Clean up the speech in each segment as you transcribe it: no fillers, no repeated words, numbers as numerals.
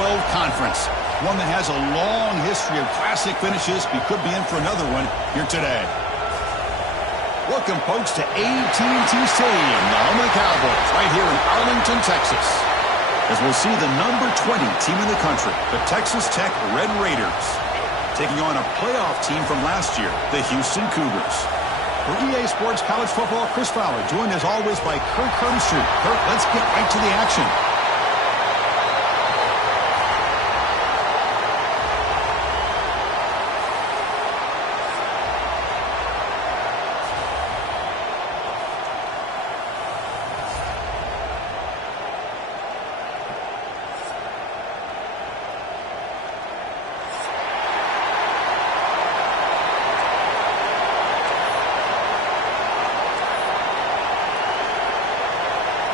12 Conference, one that has a long history of classic finishes. We could be in for another one here today. Welcome, folks, to AT&T Stadium, the home of the Cowboys, right here in Arlington, Texas, as we'll see the number 20 team in the country, the Texas Tech Red Raiders, taking on a playoff team from last year, the Houston Cougars. For EA Sports College Football, Chris Fowler, joined as always by Kirk Herbstreit. Kirk, let's get right to the action.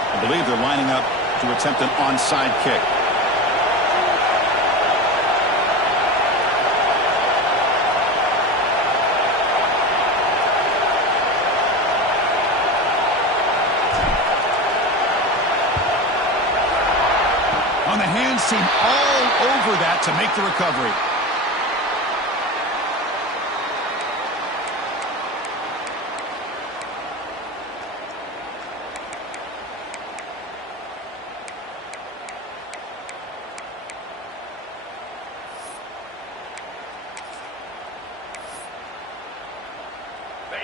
I believe they're lining up to attempt an onside kick. On the hands team all over that to make the recovery.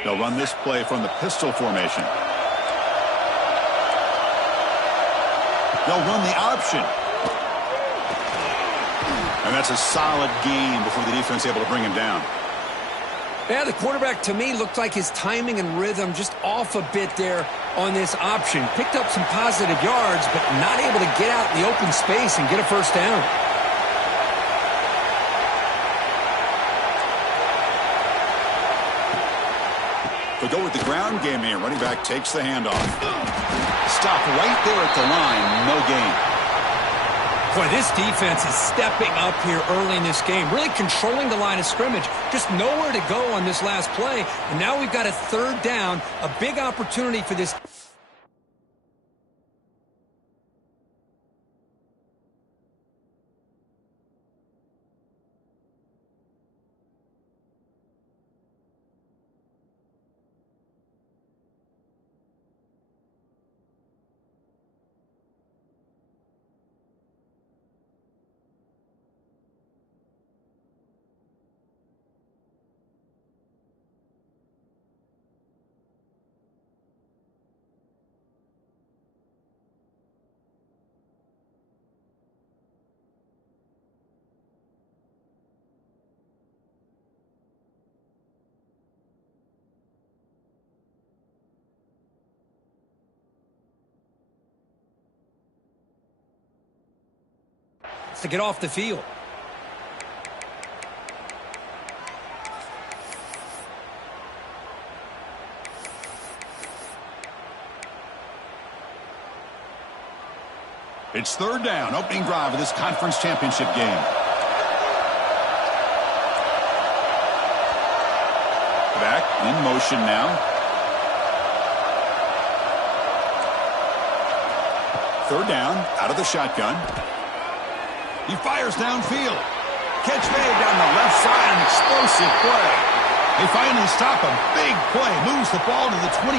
They'll run this play from the pistol formation. They'll run the option. And that's a solid gain before the defense able to bring him down. Yeah, the quarterback, to me, looked like his timing and rhythm just off a bit there on this option. Picked up some positive yards, but not able to get out in the open space and get a first down. They'll go with the ground game here. Running back takes the handoff. Stop right there at the line. No gain. Boy, this defense is stepping up here early in this game. Really controlling the line of scrimmage. Just nowhere to go on this last play. And now we've got a third down. A big opportunity for this. To get off the field. It's third down, opening drive of this conference championship game. Back in motion now. Third down, out of the shotgun. He fires downfield. Catch made down the left side, an explosive play. They finally stop a big play. Moves the ball to the 22.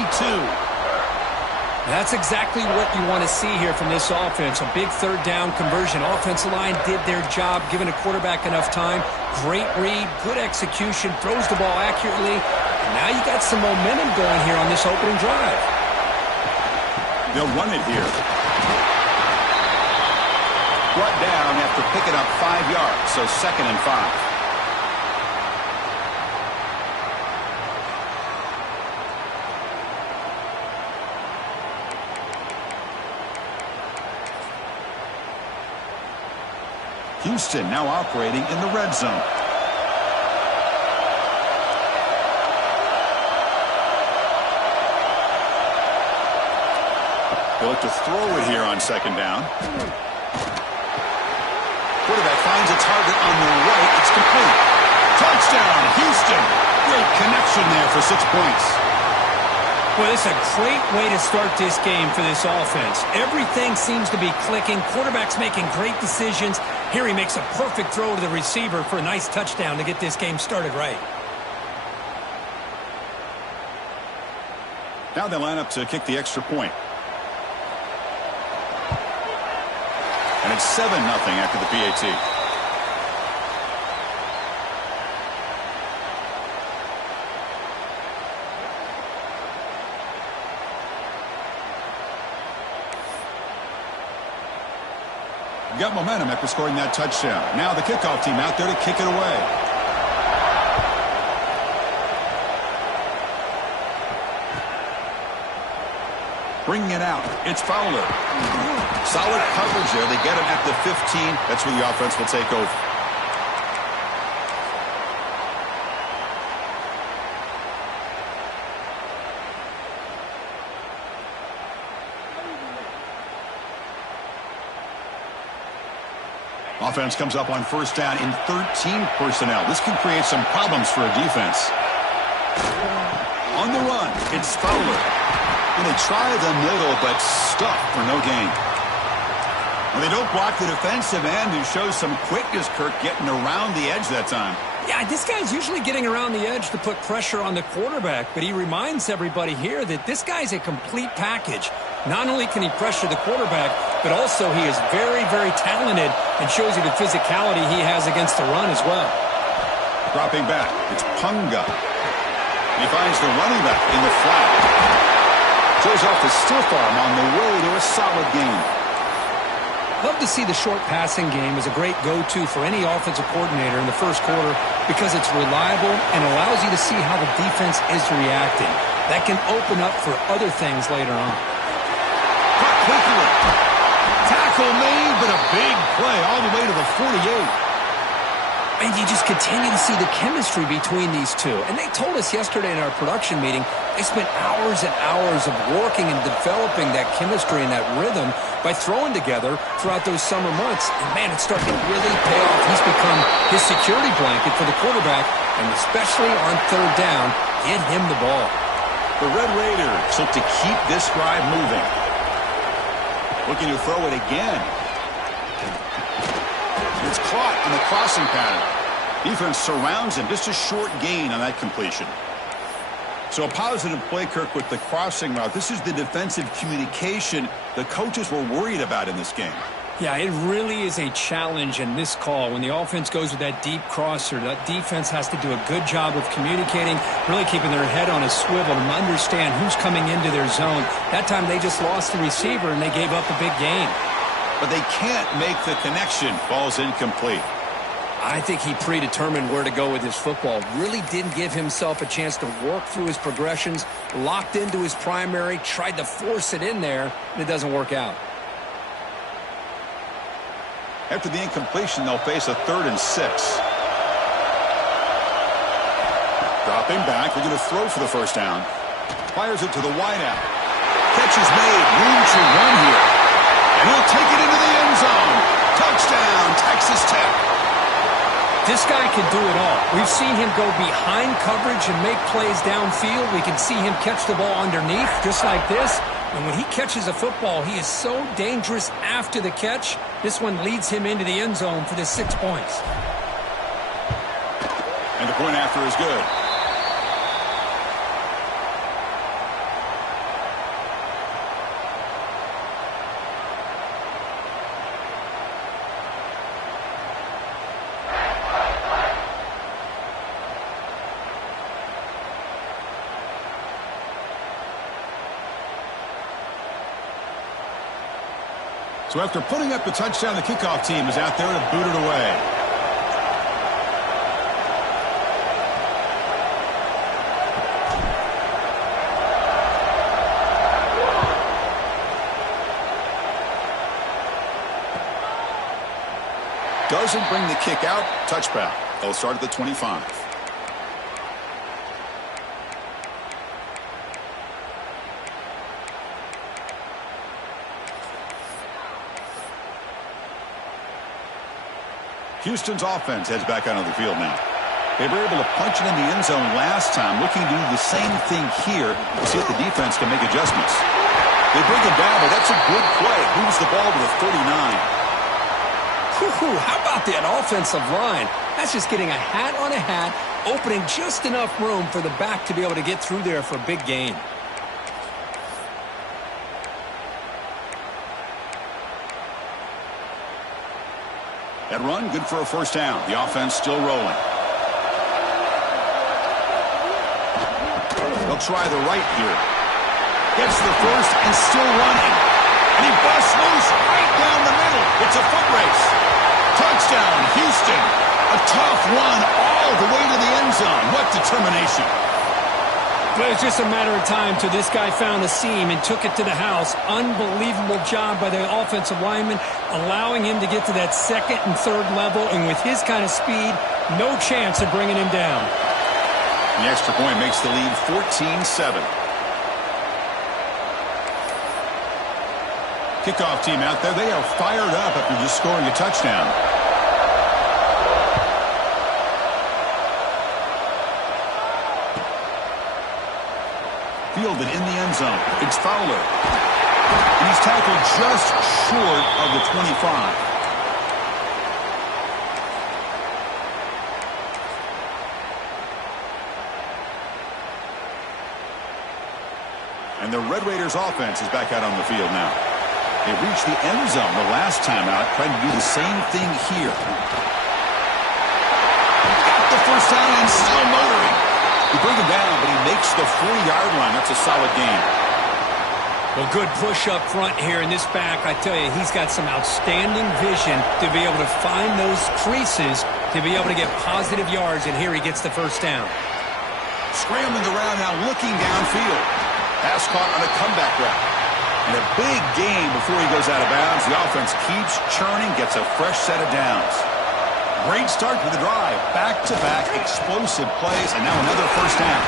That's exactly what you want to see here from this offense. A big third down conversion. Offensive line did their job, giving a quarterback enough time. Great read, good execution, throws the ball accurately. And now you got some momentum going here on this opening drive. They'll run it here. Brought down after picking up 5 yards, so 2nd and 5. Houston now operating in the red zone. They look to throw it here on 2nd down. Quarterback finds a target on the right. It's complete. Touchdown, Houston. Great connection there for 6 points. Well, this is a great way to start this game for this offense. Everything seems to be clicking. Quarterback's making great decisions. Here he makes a perfect throw to the receiver for a nice touchdown to get this game started right. Now they line up to kick the extra point. And it's 7-0 after the PAT. Got momentum after scoring that touchdown. Now the kickoff team out there to kick it away. Bringing it out. It's Fowler. Solid coverage there. They get him at the 15. That's where the offense will take over. Offense comes up on first down in 13 personnel. This can create some problems for a defense. On the run, it's Fowler. And they try the middle, but stuck for no gain. Well, they don't block the defensive end, who shows some quickness, Kirk, getting around the edge that time. Yeah, this guy's usually getting around the edge to put pressure on the quarterback, but he reminds everybody here that this guy's a complete package. Not only can he pressure the quarterback, but also he is very, very talented and shows you the physicality he has against the run as well. Dropping back, it's Punga. He finds the running back in the flat. Shows off the stiff arm on the way to a solid game. Love to see the short passing game as a great go-to for any offensive coordinator in the first quarter because it's reliable and allows you to see how the defense is reacting. That can open up for other things later on. Cut quickly. Tackle made, but a big play all the way to the 48. And you just continue to see the chemistry between these two. And they told us yesterday in our production meeting, they spent hours and hours of working and developing that chemistry and that rhythm by throwing together throughout those summer months. And, man, it's starting to really pay off. He's become his security blanket for the quarterback, and especially on third down, get him the ball. The Red Raiders look to keep this drive moving. Looking to throw it again. It's caught on the crossing pattern. Defense surrounds him. Just a short gain on that completion. So a positive play, Kirk, with the crossing route. This is the defensive communication the coaches were worried about in this game. Yeah, it really is a challenge in this call. When the offense goes with that deep crosser, that defense has to do a good job of communicating, really keeping their head on a swivel and understand who's coming into their zone. That time they just lost the receiver and they gave up a big gain. But they can't make the connection. Ball's incomplete. I think he predetermined where to go with his football. Really didn't give himself a chance to work through his progressions, locked into his primary, tried to force it in there, and it doesn't work out. After the incompletion, they'll face a 3rd and 6. Dropping back, they're going to throw for the first down. Fires it to the wideout. Catch is made. Room to run here. And he'll take it into the end zone. Touchdown, Texas Tech. This guy can do it all. We've seen him go behind coverage and make plays downfield. We can see him catch the ball underneath, just like this. And when he catches a football, he is so dangerous after the catch. This one leads him into the end zone for the 6 points. And the point after is good. So after putting up the touchdown, the kickoff team is out there to boot it away. Doesn't bring the kick out. Touchback. They'll start at the 25. Houston's offense heads back onto the field now. They were able to punch it in the end zone last time, looking to do the same thing here to see if the defense can make adjustments. They bring it down, but that's a good play. Moves the ball to the 39. How about that offensive line? That's just getting a hat on a hat, opening just enough room for the back to be able to get through there for a big gain. That run, good for a first down. The offense still rolling. They'll try the right here. Gets the first and still running. And he busts loose right down the middle. It's a foot race. Touchdown, Houston. A tough run all the way to the end zone. What determination. But it's just a matter of time till this guy found the seam and took it to the house. Unbelievable job by the offensive lineman, allowing him to get to that second and third level. And with his kind of speed, no chance of bringing him down. The extra point makes the lead 14-7. Kickoff team out there. They are fired up after just scoring a touchdown. Fielded in the end zone. It's Fowler. And he's tackled just short of the 25. And the Red Raiders offense is back out on the field now. They reached the end zone the last time out, trying to do the same thing here. Got the first down and still motoring. He brings him down, but he makes the 40-yard line. That's a solid gain. Well, good push up front here in this back. I tell you, he's got some outstanding vision to be able to find those creases to be able to get positive yards, and here he gets the first down. Scrambling around now, looking downfield. Pass caught on a comeback route. And a big gain before he goes out of bounds. The offense keeps churning, gets a fresh set of downs. Great start to the drive. Back-to-back explosive plays, and now another first down.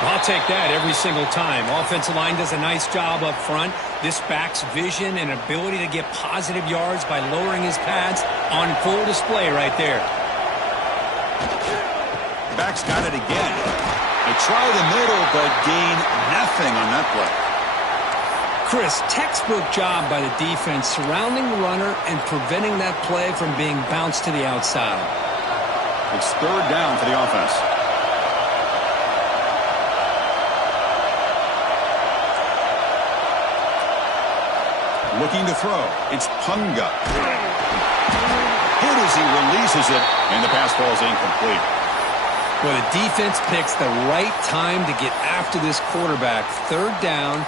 Well, I'll take that every single time. Offensive line does a nice job up front. This back's vision and ability to get positive yards by lowering his pads on full display right there. Back's got it again. They try the middle, but gain nothing on that play. Chris, textbook job by the defense surrounding the runner and preventing that play from being bounced to the outside. It's third down for the offense. Looking to throw. It's Punga. Hit as he releases it, and the pass falls incomplete. Well, the defense picks the right time to get after this quarterback. Third down.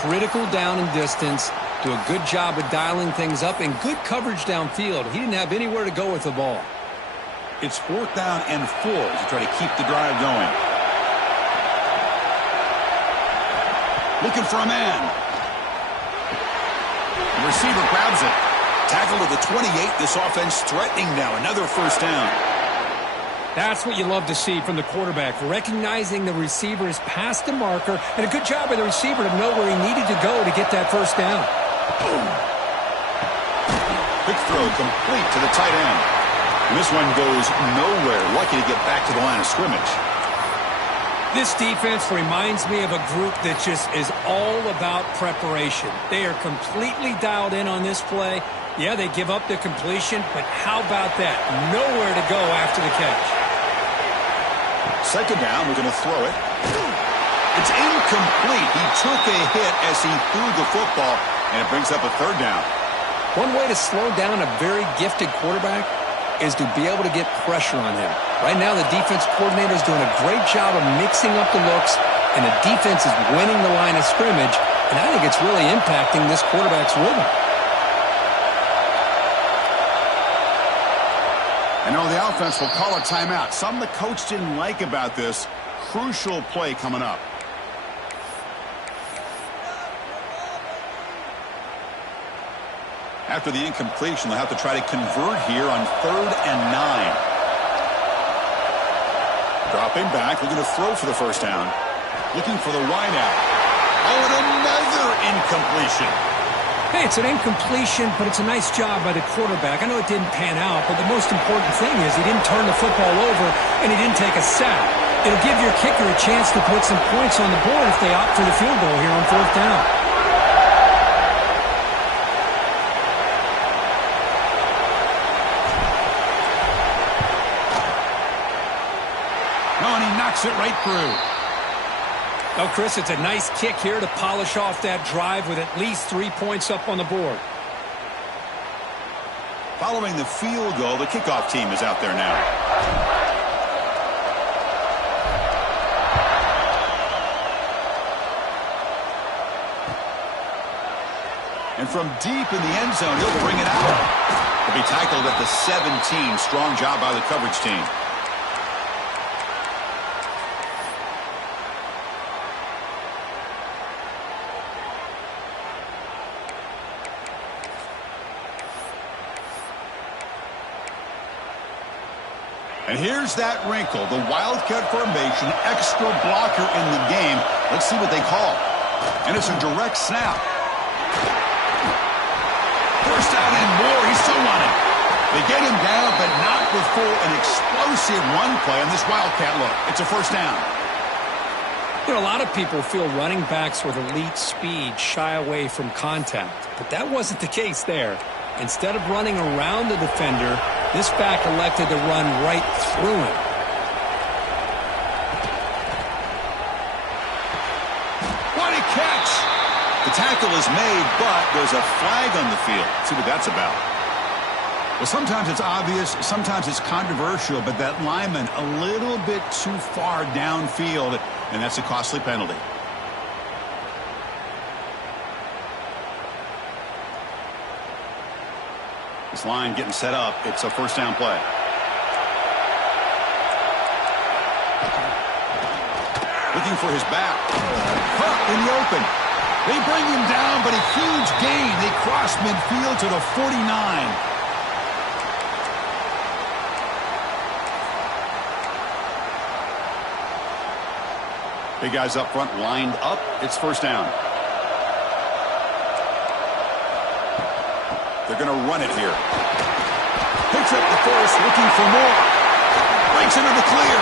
Critical down and distance, do a good job of dialing things up, and good coverage downfield. He didn't have anywhere to go with the ball. It's fourth down and 4 to try to keep the drive going. Looking for a man. The receiver grabs it. Tackle to the 28. This offense threatening now. Another first down. That's what you love to see from the quarterback, recognizing the receiver is past the marker, and a good job by the receiver to know where he needed to go to get that first down. Quick throw complete to the tight end. And this one goes nowhere. Lucky to get back to the line of scrimmage. This defense reminds me of a group that just is all about preparation. They are completely dialed in on this play. Yeah, they give up the completion, but how about that? Nowhere to go after the catch. Second down, we're going to throw it. It's incomplete. He took a hit as he threw the football, and it brings up a third down. One way to slow down a very gifted quarterback is to be able to get pressure on him. Right now, the defense coordinator is doing a great job of mixing up the looks, and the defense is winning the line of scrimmage, and I think it's really impacting this quarterback's rhythm. And now the offense will call a timeout. Something the coach didn't like about this. Crucial play coming up. After the incompletion, they'll have to try to convert here on 3rd and 9. Dropping back, looking to throw for the first down. Looking for the wide out. Oh, and another incompletion. Hey, it's an incompletion, but it's a nice job by the quarterback. I know it didn't pan out, but the most important thing is he didn't turn the football over and he didn't take a sack. It'll give your kicker a chance to put some points on the board if they opt for the field goal here on 4th down. No, and he knocks it right through. Well, Chris, it's a nice kick here to polish off that drive with at least 3 points up on the board. Following the field goal, the kickoff team is out there now. And from deep in the end zone, he'll bring it out. He'll be tackled at the 17. Strong job by the coverage team. And here's that wrinkle, the Wildcat formation, extra blocker in the game. Let's see what they call. And it's a direct snap. First down and more. He's still running. They get him down, but not before an explosive run play on this Wildcat look. It's a first down. You know, a lot of people feel running backs with elite speed shy away from contact, but that wasn't the case there. Instead of running around the defender, this back elected to run right through him. What a catch! The tackle is made, but there's a flag on the field. Let's see what that's about. Well, sometimes it's obvious, sometimes it's controversial, but that lineman a little bit too far downfield, and that's a costly penalty. This line getting set up. It's a first down play. Looking for his back. Caught in the open. They bring him down, but a huge gain. They cross midfield to the 49. Big guys up front lined up. It's first down. They're going to run it here. Picks up the force, looking for more. Breaks into the clear.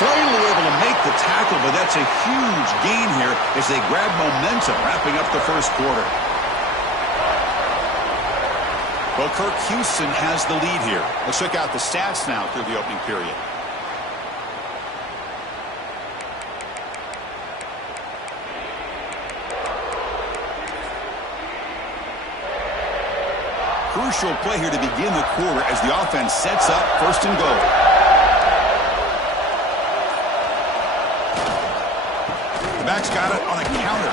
Finally able to make the tackle, but that's a huge gain here as they grab momentum, wrapping up the first quarter. Well, Kirk Houston has the lead here. Let's check out the stats now through the opening period. Crucial play here to begin the quarter as the offense sets up first and goal. The back's got it on a counter.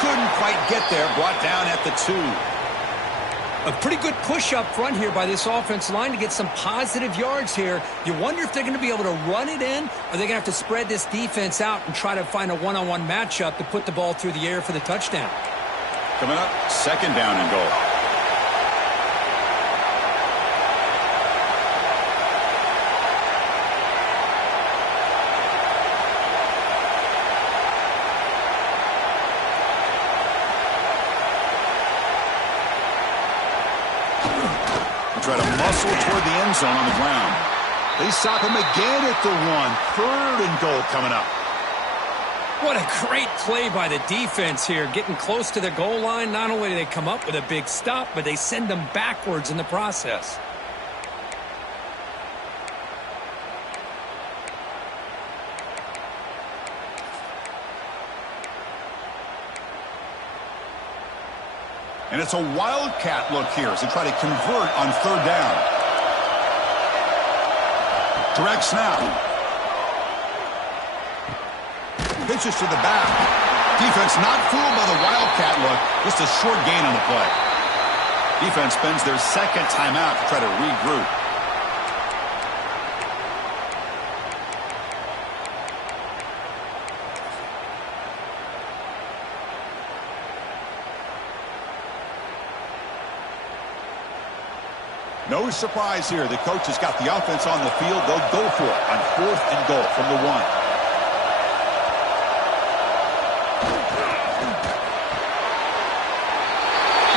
Couldn't quite get there. Brought down at the 2. A pretty good push up front here by this offensive line to get some positive yards here. You wonder if they're going to be able to run it in, or they're going to have to spread this defense out and try to find a one-on-one matchup to put the ball through the air for the touchdown. Coming up, second down and goal. Try to muscle toward the end zone on the ground. They stop him again at the 1. 3rd and goal coming up. What a great play by the defense here. Getting close to the goal line, not only do they come up with a big stop, but they send them backwards in the process. And it's a Wildcat look here as they try to convert on 3rd down. Direct snap. Pitches to the back. Defense not fooled by the Wildcat look. Just a short gain on the play. Defense spends their second timeout to try to regroup. No surprise here. The coach has got the offense on the field. They'll go for it on 4th and goal from the 1.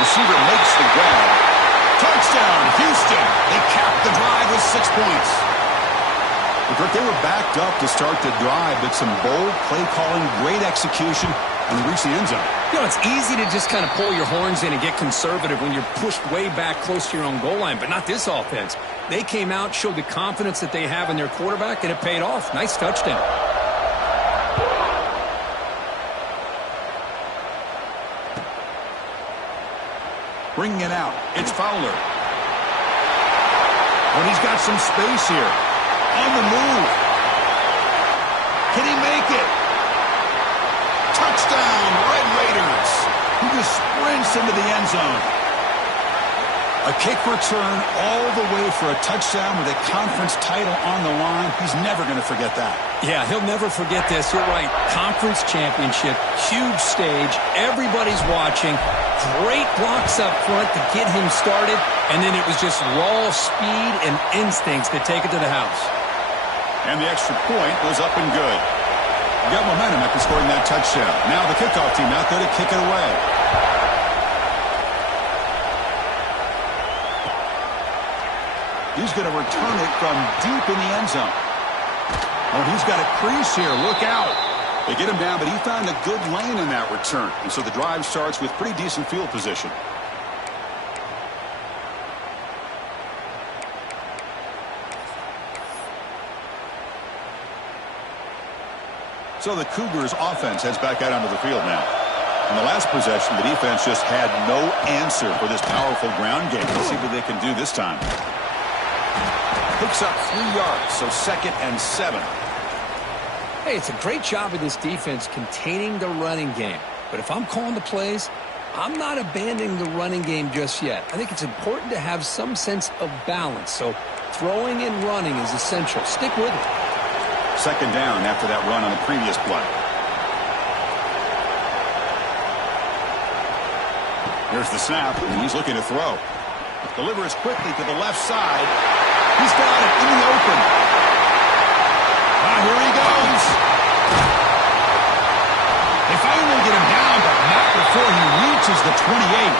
The 6 points. But they were backed up to start the drive, but some bold play calling, great execution, and they reached the end zone. You know, it's easy to just kind of pull your horns in and get conservative when you're pushed way back close to your own goal line, but not this offense. They came out, showed the confidence that they have in their quarterback, and it paid off. Nice touchdown. Bringing it out, it's Fowler. But he's got some space here. On the move. Can he make it? Touchdown, Red Raiders. He just sprints into the end zone. A kick return all the way for a touchdown with a conference title on the line. He's never going to forget that. Yeah, he'll never forget this. You're right. Conference championship, huge stage. Everybody's watching. Great blocks up front to get him started. And then it was just raw speed and instincts that take it to the house. And the extra point was up and good. Got momentum after scoring that touchdown. Now the kickoff team out there to kick it away. He's going to return it from deep in the end zone. Oh, he's got a crease here. Look out. They get him down, but he found a good lane in that return. And so the drive starts with pretty decent field position. So the Cougars offense heads back out onto the field now. In the last possession, the defense just had no answer for this powerful ground game. Let's see what they can do this time. Picks up 3 yards, so 2nd and 7. Hey, it's a great job of this defense containing the running game. But if I'm calling the plays, I'm not abandoning the running game just yet. I think it's important to have some sense of balance. So throwing and running is essential. Stick with it. 2nd down after that run on the previous play. Here's the snap, and he's looking to throw. Delivers quickly to the left side. He's got it in the open. Here he goes. They finally get him down, but not before he reaches the 28.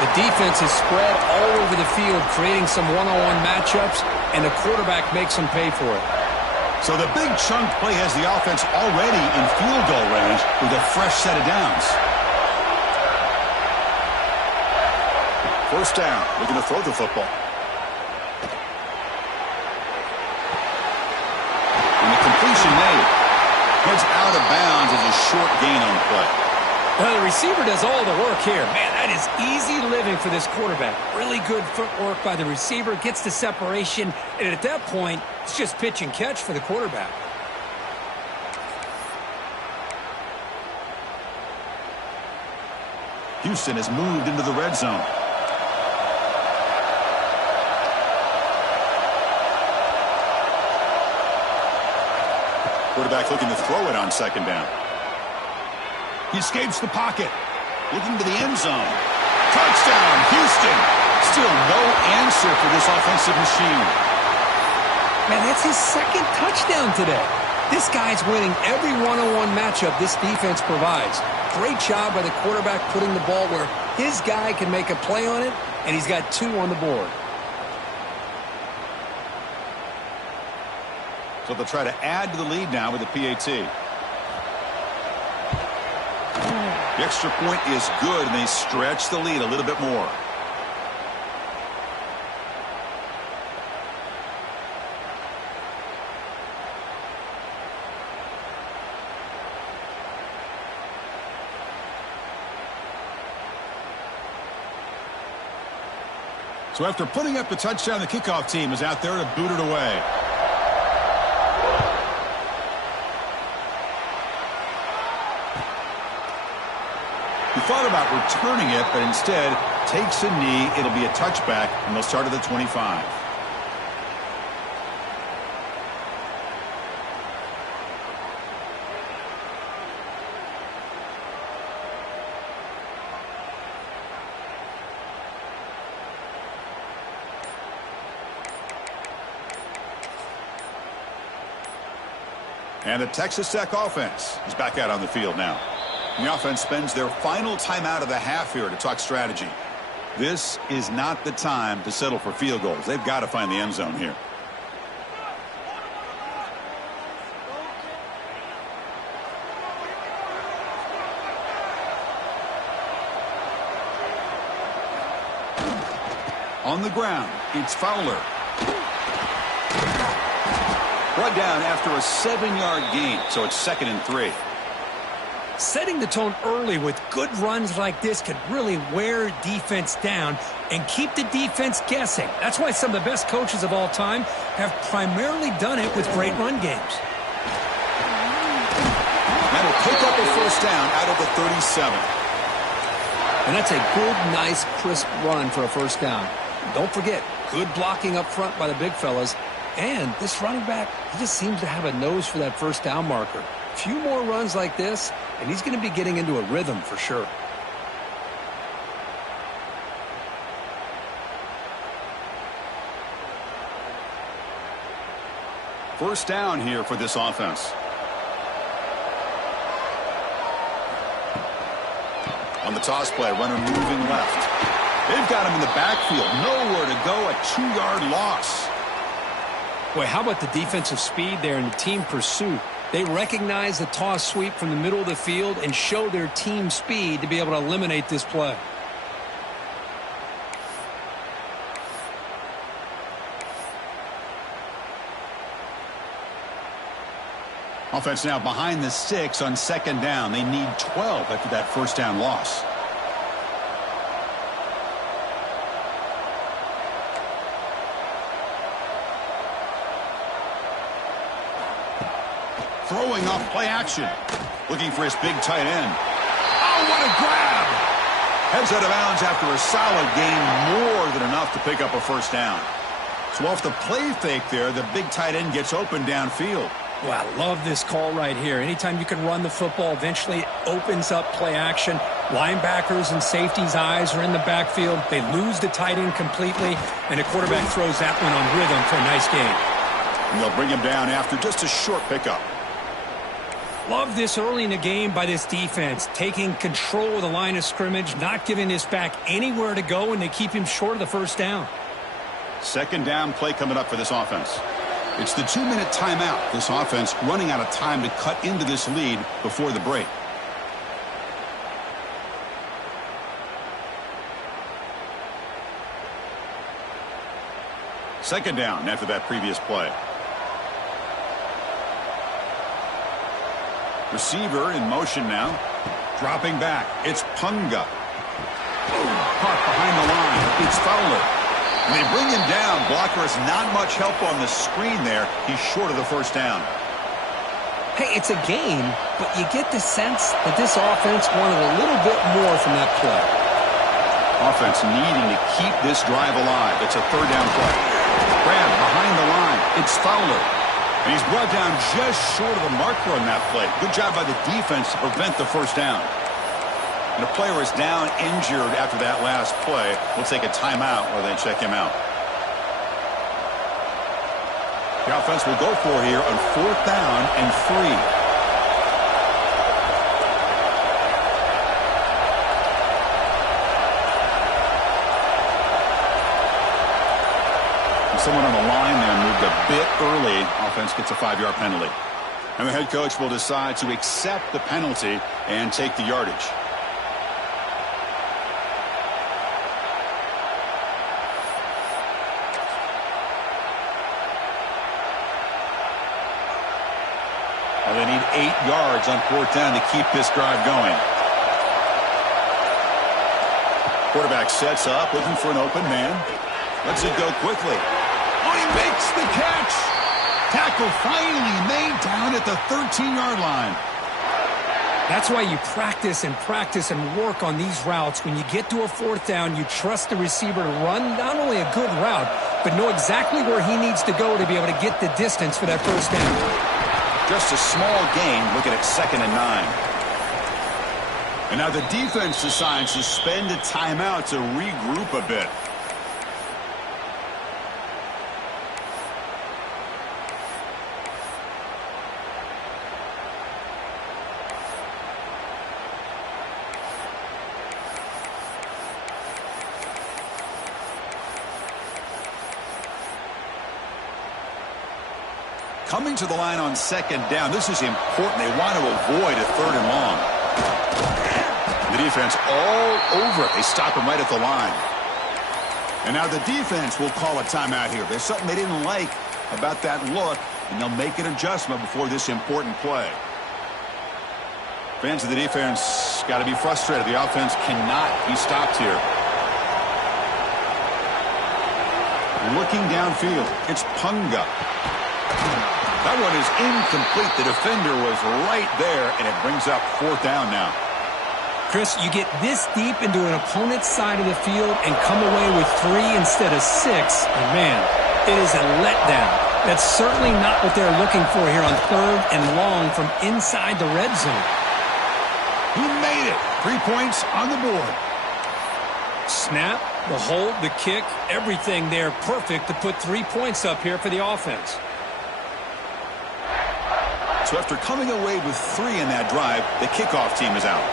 The defense is spread all over the field, creating some one-on-one matchups, and the quarterback makes them pay for it. So the big chunk play has the offense already in field goal range with a fresh set of downs. 1st down, looking to throw the football. And the completion made. Heads out of bounds as a short gain on the play. Well, the receiver does all the work here. Man, that is easy living for this quarterback. Really good footwork by the receiver, gets the separation, and at that point, it's just pitch and catch for the quarterback. Houston has moved into the red zone. Quarterback looking to throw it on 2nd down. He escapes the pocket. Looking to the end zone. Touchdown, Houston. Still no answer for this offensive machine. Man, that's his 2nd touchdown today. This guy's winning every one-on-one matchup this defense provides. Great job by the quarterback putting the ball where his guy can make a play on it, and he's got 2 on the board. So they'll try to add to the lead now with the PAT. The extra point is good, and they stretch the lead a little bit more. So after putting up the touchdown, the kickoff team is out there to boot it away. He thought about returning it, but instead takes a knee. It'll be a touchback, and they'll start at the 25. And the Texas Tech offense is back out on the field now. And the offense spends their final timeout of the half here to talk strategy. This is not the time to settle for field goals. They've got to find the end zone here. On the ground, it's Fowler. Brought down after a 7-yard gain, so it's 2nd and 3. Setting the tone early with good runs like this could really wear defense down and keep the defense guessing. That's why some of the best coaches of all time have primarily done it with great run games. That'll pick up a first down out of the 37. And that's a good, nice, crisp run for a first down. Don't forget, good blocking up front by the big fellas. And this running back, he just seems to have a nose for that first down marker. A few more runs like this, and he's going to be getting into a rhythm for sure. First down here for this offense. On the toss play, runner moving left. They've got him in the backfield. Nowhere to go, a 2-yard loss. Boy, how about the defensive speed there and the team pursuit? They recognize the toss sweep from the middle of the field and show their team speed to be able to eliminate this play. Offense now behind the 6 on 2nd down. They need 12 after that first down loss. Throwing off play action. Looking for his big tight end. Oh, what a grab! Heads out of bounds after a solid gain, more than enough to pick up a first down. So off the play fake there, the big tight end gets open downfield. Well, I love this call right here. Anytime you can run the football, eventually it opens up play action. Linebackers and safeties' eyes are in the backfield. They lose the tight end completely, and the quarterback throws that one on rhythm for a nice gain. And they'll bring him down after just a short pickup. Love this early in the game by this defense, taking control of the line of scrimmage, not giving this back anywhere to go, and they keep him short of the first down. 2nd down play coming up for this offense. It's the 2-minute timeout. This offense running out of time to cut into this lead before the break. Second down after that previous play. Receiver in motion now. Dropping back. It's Punga. Caught behind the line. It's Fowler. And they bring him down. Blocker has not much help on the screen there. He's short of the first down. Hey, it's a game, but you get the sense that this offense wanted a little bit more from that play. Offense needing to keep this drive alive. It's a 3rd down play. Grab behind the line. It's Fowler. And he's brought down just short of the marker on that play. Good job by the defense to prevent the first down. And the player is down injured after that last play. We'll take a timeout while they check him out. The offense will go for here on 4th down and 3. Someone on the line there moved a bit early. Offense gets a 5-yard penalty. And the head coach will decide to accept the penalty and take the yardage. Well, they need 8 yards on 4th down to keep this drive going. Quarterback sets up, looking for an open man. Lets it go quickly. Oh, he makes the catch. Tackle finally made down at the 13-yard line. That's why you practice and work on these routes. When you get to a 4th down, you trust the receiver to run not only a good route, but know exactly where he needs to go to be able to get the distance for that first down. Just a small gain. Looking at 2nd and 9. And now the defense decides to spend a timeout to regroup a bit. Coming to the line on second down, this is important. They want to avoid a third and long. The defense all over it. They stop him right at the line. And now the defense will call a timeout here. There's something they didn't like about that look, and they'll make an adjustment before this important play. Fans of the defense got to be frustrated. The offense cannot be stopped here. Looking downfield, it's Punga. That one is incomplete. The defender was right there, and it brings up fourth down now. Chris, you get this deep into an opponent's side of the field and come away with 3 instead of 6. And man, it is a letdown. That's certainly not what they're looking for here on third and long from inside the red zone. He made it. 3 points on the board. Snap, the hold, the kick, everything there perfect to put 3 points up here for the offense. So after coming away with 3 in that drive, the kickoff team is out.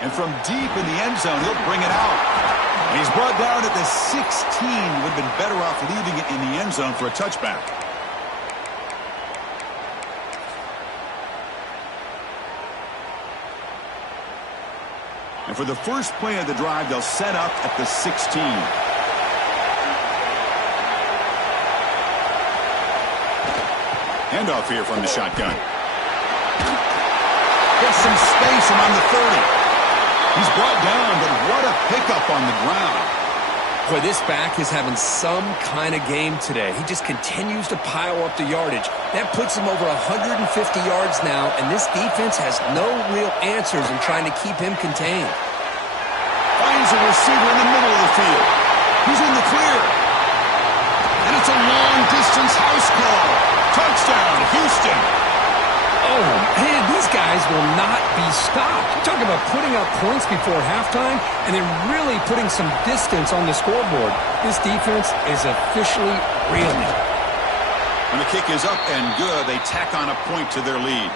And from deep in the end zone, he'll bring it out. And he's brought down at the 16. Would have been better off leaving it in the end zone for a touchback. And for the first play of the drive, they'll set up at the 16. Handoff here from the shotgun. Gets some space around the 30. He's brought down, but what a pickup on the ground. Boy, this back is having some kind of game today. He just continues to pile up the yardage. That puts him over 150 yards now, and this defense has no real answers in trying to keep him contained. Finds a receiver in the middle of the field. He's in the clear. And it's a long-distance house call. Touchdown, Houston. Oh, man, these guys will not be stopped. You talk about putting up points before halftime and then really putting some distance on the scoreboard. This defense is officially reeling. When the kick is up and good, they tack on a point to their lead.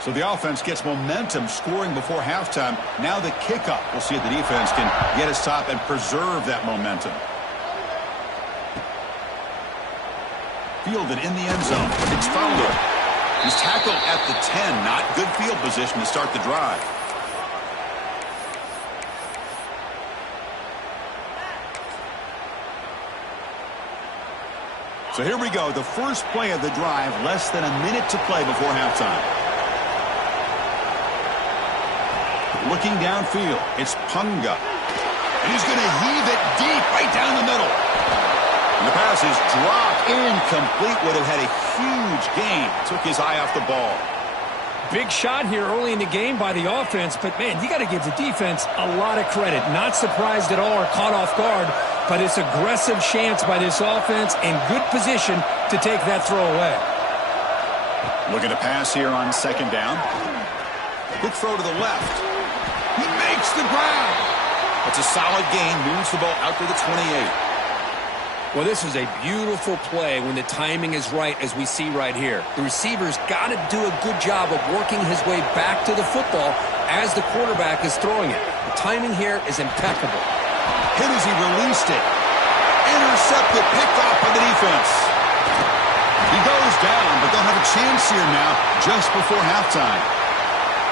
So the offense gets momentum scoring before halftime. Now the kickoff. We'll see if the defense can get a stop and preserve that momentum. Fielded in the end zone. It's Fowler. He's tackled at the 10. Not good field position to start the drive. So here we go. The first play of the drive. Less than a minute to play before halftime. Looking downfield, it's Punga. And he's going to heave it deep right down the middle. And the pass is dropped incomplete. Would have had a huge gain. Took his eye off the ball. Big shot here early in the game by the offense, but man, you got to give the defense a lot of credit. Not surprised at all or caught off guard, but it's aggressive chance by this offense and good position to take that throw away. Looking to pass here on second down. Quick throw to the left. He makes the grab. It's a solid gain. Moves the ball out to the 28. Well, this is a beautiful play when the timing is right, as we see right here. The receiver's got to do a good job of working his way back to the football as the quarterback is throwing it. The timing here is impeccable. Hit as he released it. Intercepted, picked off by the defense. He goes down, but they'll have a chance here now just before halftime.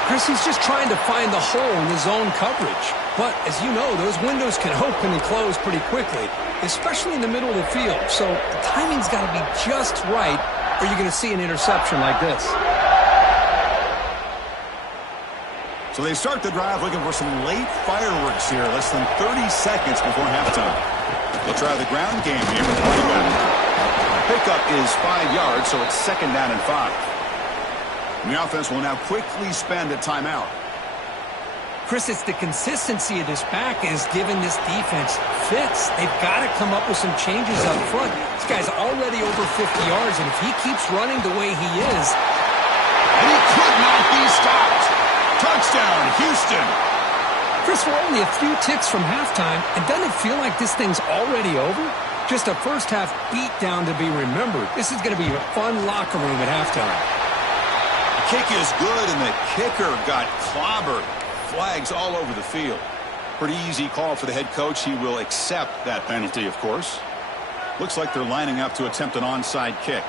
Chris, he's just trying to find the hole in his own coverage. But, as you know, those windows can open and close pretty quickly, especially in the middle of the field. So the timing's got to be just right, or you're going to see an interception like this. So they start the drive looking for some late fireworks here, less than 30 seconds before halftime. They'll try the ground game here with the running back. Pickup is 5 yards, so it's second down and 5. And the offense will now quickly spend a timeout. Chris, it's the consistency of this back is giving this defense fits. They've got to come up with some changes up front. This guy's already over 50 yards, and if he keeps running the way he is... And he could not be stopped. Touchdown, Houston. Chris, we're only a few ticks from halftime, and doesn't it feel like this thing's already over? Just a first-half beatdown to be remembered. This is going to be a fun locker room at halftime. The kick is good, and the kicker got clobbered. Flags all over the field. Pretty easy call for the head coach. He will accept that penalty, of course. Looks like they're lining up to attempt an onside kick.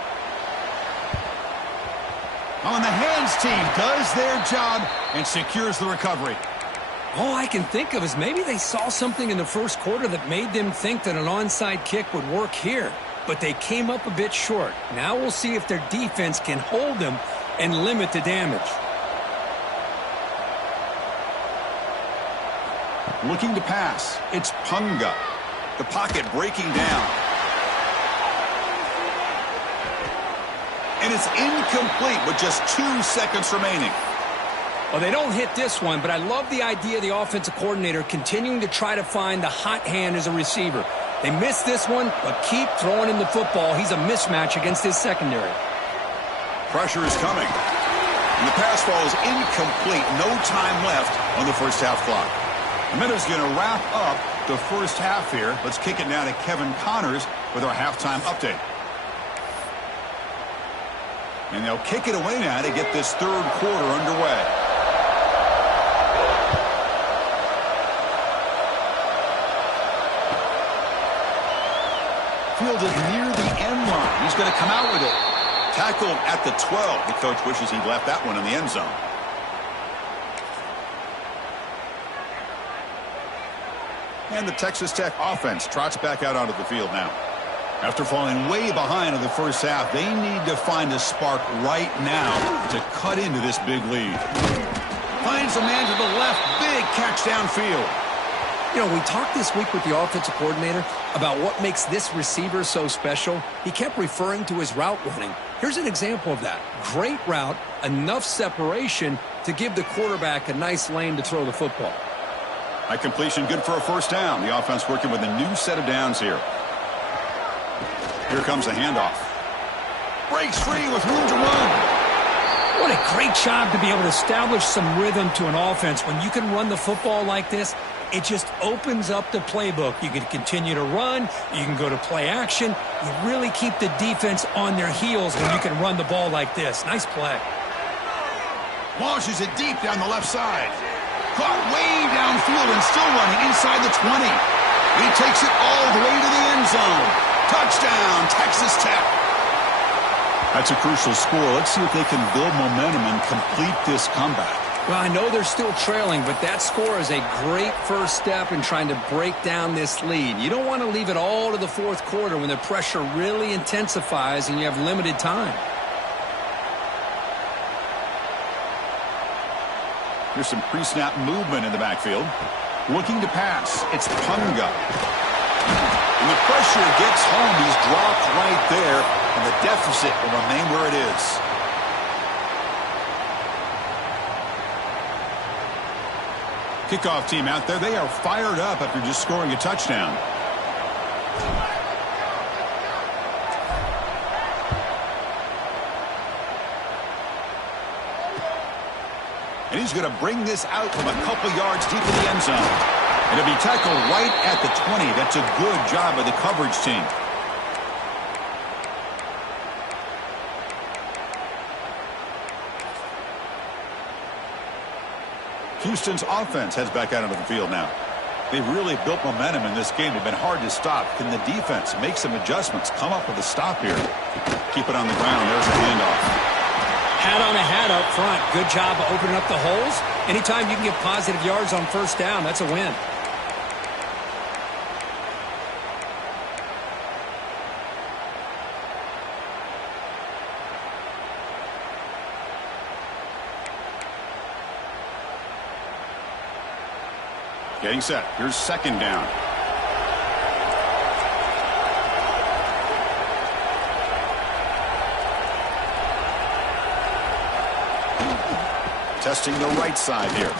On the hands team does their job and secures the recovery. All I can think of is maybe they saw something in the first quarter that made them think that an onside kick would work here. But they came up a bit short. Now we'll see if their defense can hold them and limit the damage. Looking to pass. It's Punga. The pocket breaking down. And it's incomplete with just 2 seconds remaining. Well, they don't hit this one, but I love the idea of the offensive coordinator continuing to try to find the hot hand as a receiver. They missed this one, but keep throwing him the football. He's a mismatch against his secondary. Pressure is coming. And the pass ball is incomplete. No time left on the first half clock. The minute's going to wrap up the first half here. Let's kick it now to Kevin Connors with our halftime update. And they'll kick it away now to get this third quarter underway. Fielded near the end line. He's going to come out with it. Tackled at the 12. The coach wishes he'd left that one in the end zone. And the Texas Tech offense trots back out onto the field now. After falling way behind in the first half, they need to find a spark right now to cut into this big lead. Finds a man to the left. Big catch downfield. You know, we talked this week with the offensive coordinator about what makes this receiver so special. He kept referring to his route running. Here's an example of that. Great route, enough separation to give the quarterback a nice lane to throw the football. A completion good for a first down. The offense working with a new set of downs here. Here comes a handoff. Breaks free with room to run. What a great job to be able to establish some rhythm to an offense. When you can run the football like this, it just opens up the playbook. You can continue to run. You can go to play action. You really keep the defense on their heels when you can run the ball like this. Nice play. Launches it deep down the left side. Caught way downfield and still running inside the 20. He takes it all the way to the end zone. Touchdown, Texas Tech. That's a crucial score. Let's see if they can build momentum and complete this comeback. Well, I know they're still trailing, but that score is a great first step in trying to break down this lead. You don't want to leave it all to the fourth quarter when the pressure really intensifies and you have limited time. There's some pre-snap movement in the backfield. Looking to pass. It's Punga. And the pressure gets home. He's dropped right there, and the deficit will remain where it is. Kickoff team out there. They are fired up after just scoring a touchdown. And he's going to bring this out from a couple yards deep in the end zone. And it'll be tackled right at the 20. That's a good job by the coverage team. Houston's offense heads back out onto the field now. They've really built momentum in this game. They've been hard to stop. Can the defense make some adjustments, come up with a stop here? Keep it on the ground. There's a handoff. Hat on a hat up front. Good job of opening up the holes. Anytime you can get positive yards on first down, that's a win. Getting set. Here's second down. Testing the right side here.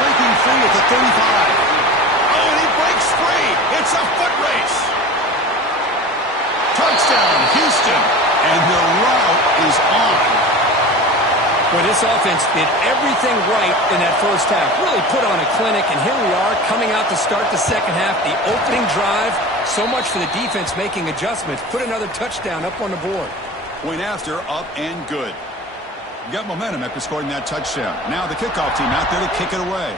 Breaking free at the 35. Oh, and he breaks free. It's a foot race. Touchdown, Houston. And the route is on. Well, this offense did everything right in that first half. Really put on a clinic, and here we are coming out to start the second half. The opening drive, so much for the defense making adjustments. Put another touchdown up on the board. Point after, up and good. You got momentum after scoring that touchdown. Now the kickoff team out there to kick it away.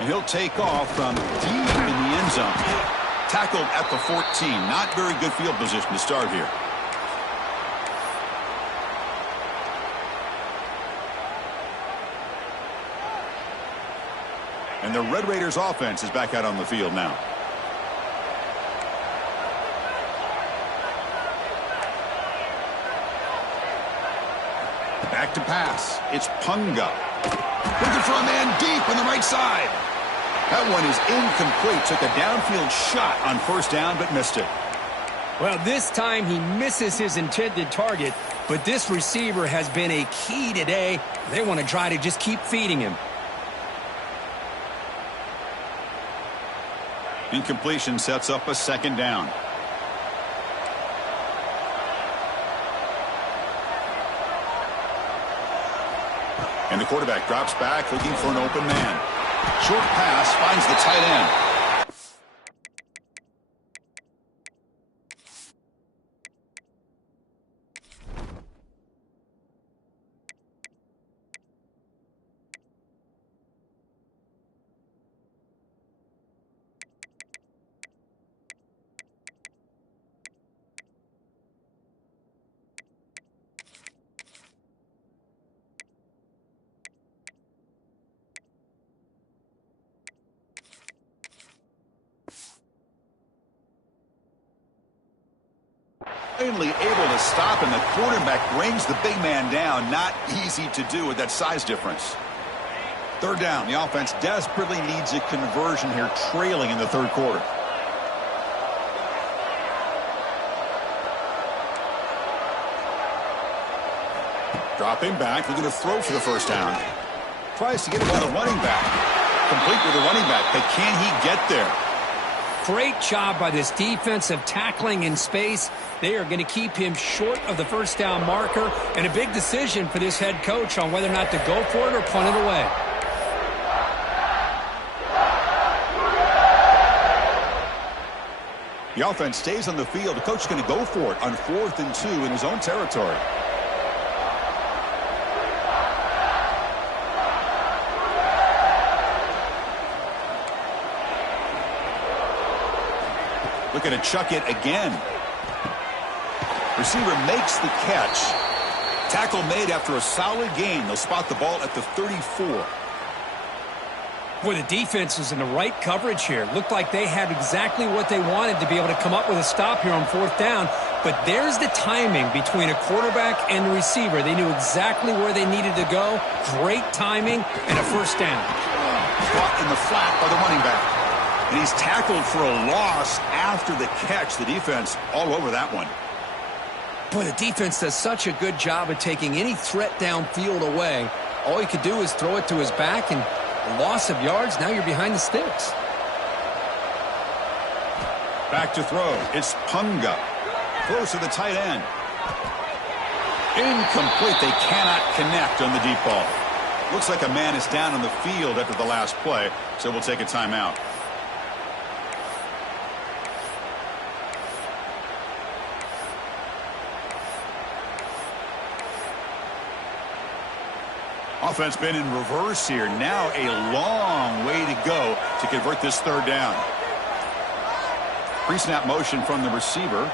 And he'll take off from deep in the end zone. Tackled at the 14. Not very good field position to start here. And the Red Raiders offense is back out on the field now. Back to pass. It's Punga. Looking for a man deep on the right side. That one is incomplete. Took a downfield shot on first down, but missed it. Well, this time he misses his intended target, but this receiver has been a key today. They want to try to just keep feeding him. Incompletion sets up a second down. And the quarterback drops back looking for an open man. Short pass finds the tight end. Finally able to stop, and the quarterback brings the big man down. Not easy to do with that size difference. Third down. The offense desperately needs a conversion here, trailing in the third quarter. Dropping back, looking to throw for the first down. Tries to get it by the running back. Complete with the running back, but can he get there? Great job by this defensive tackling in space. They are going to keep him short of the first down marker, and a big decision for this head coach on whether or not to go for it or punt it away. The offense stays on the field. The coach is going to go for it on 4th and 2 in his own territory. Looking to chuck it again. Receiver makes the catch. Tackle made after a solid gain. They'll spot the ball at the 34. Boy, the defense is in the right coverage here. Looked like they had exactly what they wanted to be able to come up with a stop here on 4th down. But there's the timing between a quarterback and the receiver. They knew exactly where they needed to go. Great timing and a first down. Caught in the flat by the running back. And he's tackled for a loss after the catch. The defense all over that one. Boy, the defense does such a good job of taking any threat downfield away. All he could do is throw it to his back, and a loss of yards, now you're behind the sticks. Back to throw. It's Punga. Throws to the tight end. Incomplete. They cannot connect on the deep ball. Looks like a man is down on the field after the last play, so we'll take a timeout. Offense been in reverse here. Now a long way to go to convert this third down. Pre-snap motion from the receiver.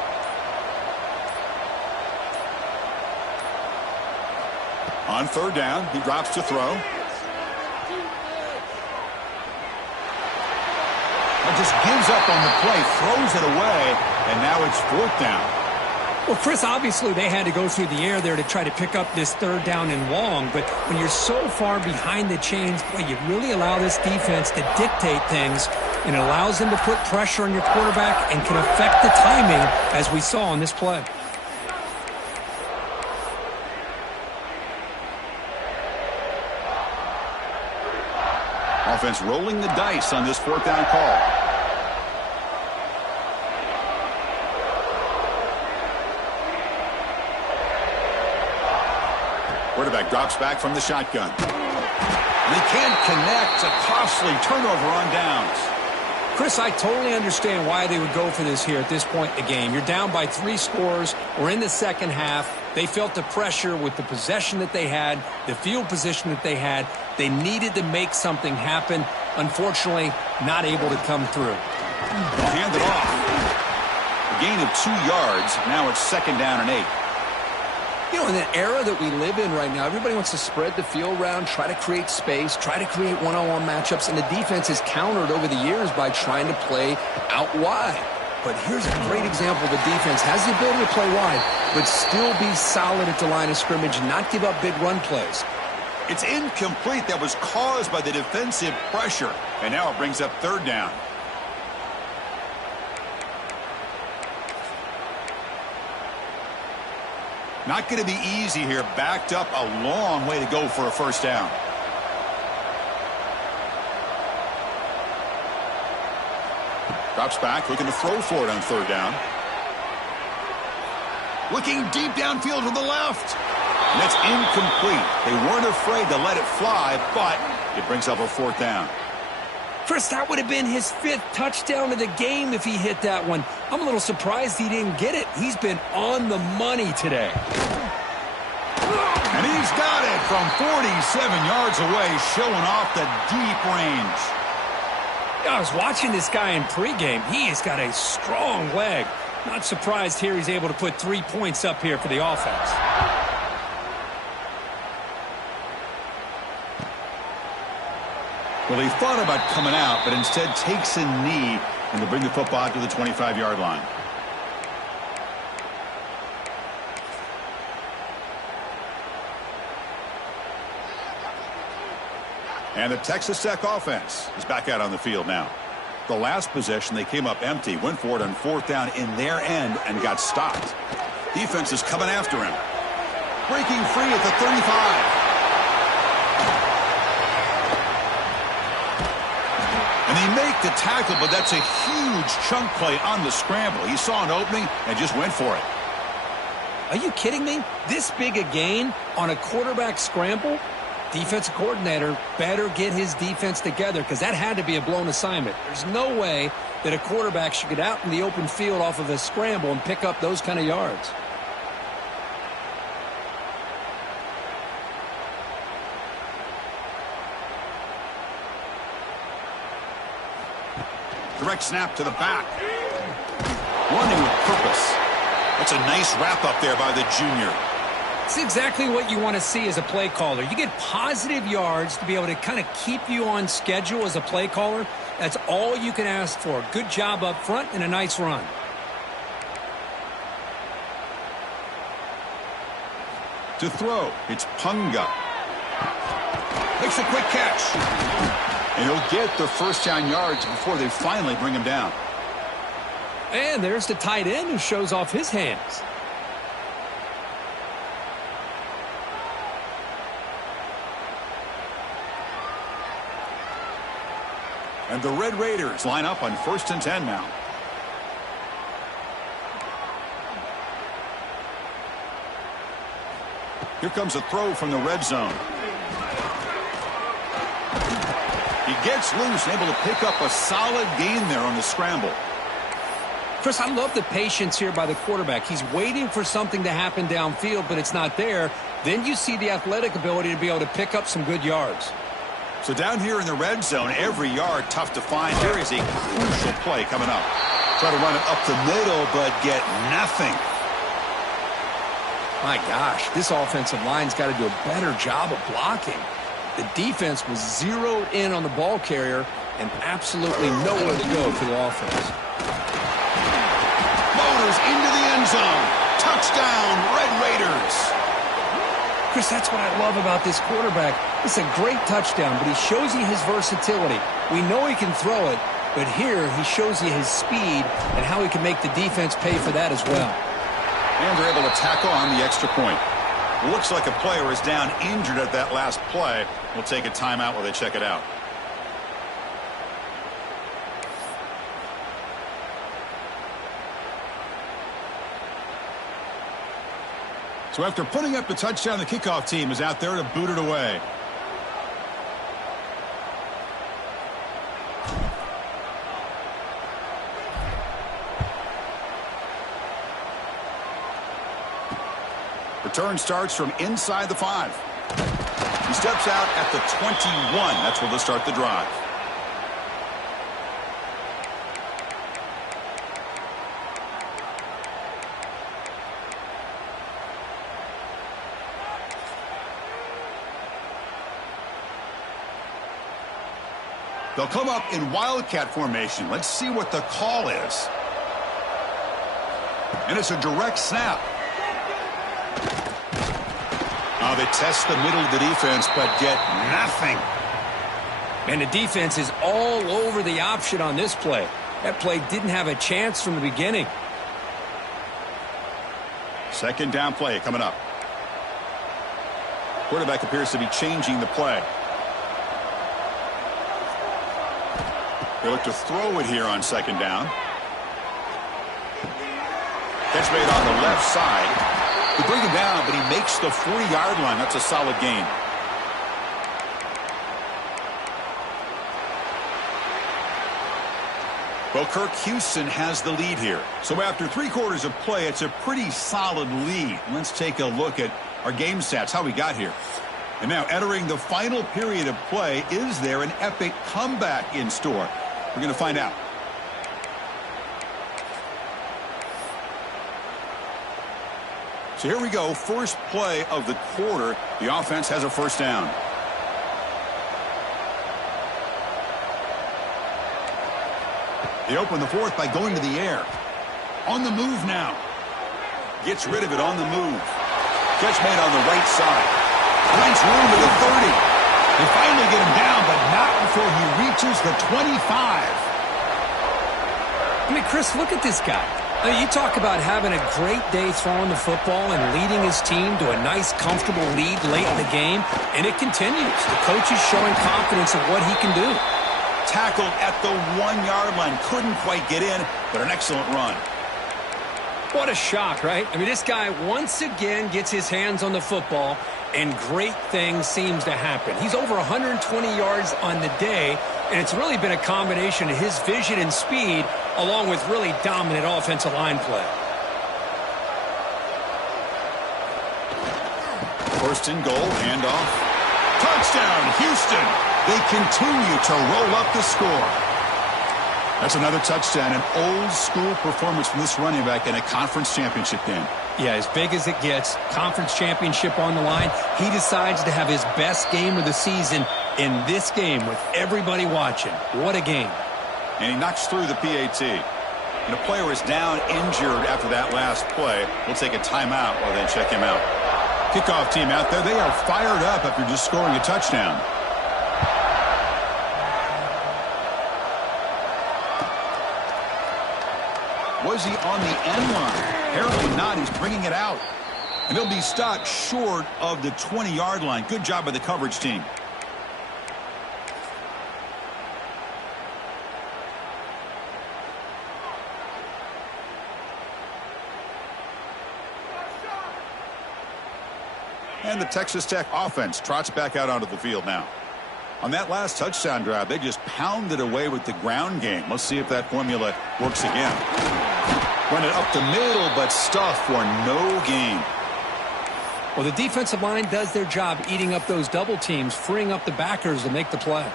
On third down, he drops to throw. And just gives up on the play, throws it away, and now it's 4th down. Well, Chris, obviously they had to go through the air there to try to pick up this third down and long, but when you're so far behind the chains, boy, you really allow this defense to dictate things, and it allows them to put pressure on your quarterback and can affect the timing, as we saw on this play. Offense rolling the dice on this 4th down call. quarterback drops back from the shotgun. And they can't connect. It's a costly turnover on downs. Chris, I totally understand why they would go for this here at this point in the game. You're down by 3 scores. We're in the second half. They felt the pressure with the possession that they had, the field position that they had. They needed to make something happen. Unfortunately, not able to come through. They'll hand it off. A gain of 2 yards. Now it's 2nd down and 8. You know, in the era that we live in right now, everybody wants to spread the field around, try to create space, try to create one-on-one matchups, and the defense is countered over the years by trying to play out wide. But here's a great example. The defense has the ability to play wide, but still be solid at the line of scrimmage, not give up big run plays. It's incomplete. That was caused by the defensive pressure. And now it brings up 3rd down. Not going to be easy here. Backed up a long way to go for a 1st down. Drops back, looking to throw for it on 3rd down. Looking deep downfield to the left. And that's incomplete. They weren't afraid to let it fly, but it brings up a 4th down. Chris, that would have been his 5th touchdown of the game if he hit that one. I'm a little surprised he didn't get it. He's been on the money today. And he's got it from 47 yards away, showing off the deep range. I was watching this guy in pregame. He has got a strong leg. Not surprised here he's able to put 3 points up here for the offense. Well, he thought about coming out, but instead takes a knee and to bring the football to the 25-yard line. And the Texas Tech offense is back out on the field now. The last possession, they came up empty, went for it on 4th down in their end and got stopped. Defense is coming after him. Breaking free at the 35. And they make the tackle, but that's a huge chunk play on the scramble. He saw an opening and just went for it. Are you kidding me? This big a gain on a quarterback scramble? Defensive coordinator better get his defense together because that had to be a blown assignment. There's no way that a quarterback should get out in the open field off of a scramble and pick up those kind of yards. Direct snap to the back. Running with purpose. That's a nice wrap up there by the junior. It's exactly what you want to see as a play caller. You get positive yards to be able to kind of keep you on schedule as a play caller. That's all you can ask for. Good job up front and a nice run. To throw, it's Punga. Makes a quick catch. And he'll get the 1st down yards before they finally bring him down. And there's the tight end who shows off his hands. And the Red Raiders line up on 1st and 10 now. Here comes a throw from the red zone. He gets loose and able to pick up a solid gain there on the scramble. Chris, I love the patience here by the quarterback. He's waiting for something to happen downfield, but it's not there. Then you see the athletic ability to be able to pick up some good yards. So down here in the red zone, every yard tough to find. Here is a crucial play coming up. Try to run it up the middle, but get nothing. My gosh, this offensive line's got to do a better job of blocking. The defense was zeroed in on the ball carrier and absolutely nowhere to go for the offense. Motors into the end zone. Touchdown, Red Raiders. Chris, that's what I love about this quarterback. It's a great touchdown, but he shows you his versatility. We know he can throw it, but here he shows you his speed and how he can make the defense pay for that as well. And they're able to tackle on the extra point. Looks like a player is down injured at that last play. We'll take a timeout while they check it out. So after putting up the touchdown, the kickoff team is out there to boot it away. Return starts from inside the 5. He steps out at the 21. That's where they'll start the drive. They'll come up in wildcat formation. Let's see what the call is. And it's a direct snap. Oh, they test the middle of the defense, but get nothing. And the defense is all over the option on this play. That play didn't have a chance from the beginning. Second down play coming up. Quarterback appears to be changing the play. They look to throw it here on second down. Catch made on the left side. They bring him down, but he makes the 40-yard line. That's a solid gain. Well, Kirk Houston has the lead here. So after 3 quarters of play, it's a pretty solid lead. Let's take a look at our game stats, how we got here. And now entering the final period of play, is there an epic comeback in store? We're going to find out. So here we go, first play of the quarter. The offense has a first down. They open the fourth by going to the air. On the move now. Gets rid of it on the move. Catch made on the right side. Finds room to the 30. They finally get him down, but not before he reaches the 25. I mean, Chris, look at this guy. I mean, you talk about having a great day throwing the football and leading his team to a nice, comfortable lead late in the game, and it continues. The coach is showing confidence in what he can do. Tackled at the 1-yard line. Couldn't quite get in, but an excellent run. What a shock, right? I mean, this guy once again gets his hands on the football, and great things seems to happen. He's over 120 yards on the day, and it's really been a combination of his vision and speed along with really dominant offensive line play. First and goal, handoff. Touchdown, Houston. They continue to roll up the score. That's another touchdown, an old-school performance from this running back in a conference championship game. Yeah, as big as it gets, conference championship on the line, he decides to have his best game of the season in this game with everybody watching. What a game. And he knocks through the PAT. And a player is down injured after that last play. We'll take a timeout while they check him out. Kickoff team out there, they are fired up after just scoring a touchdown. Was he on the end line? Apparently not. He's bringing it out. And he'll be stopped short of the 20-yard line. Good job by the coverage team. And the Texas Tech offense trots back out onto the field now. On that last touchdown drive, they just pounded away with the ground game. Let's see if that formula works again. Run it up the middle, but stuff for no gain. Well, the defensive line does their job eating up those double teams, freeing up the backers to make the play.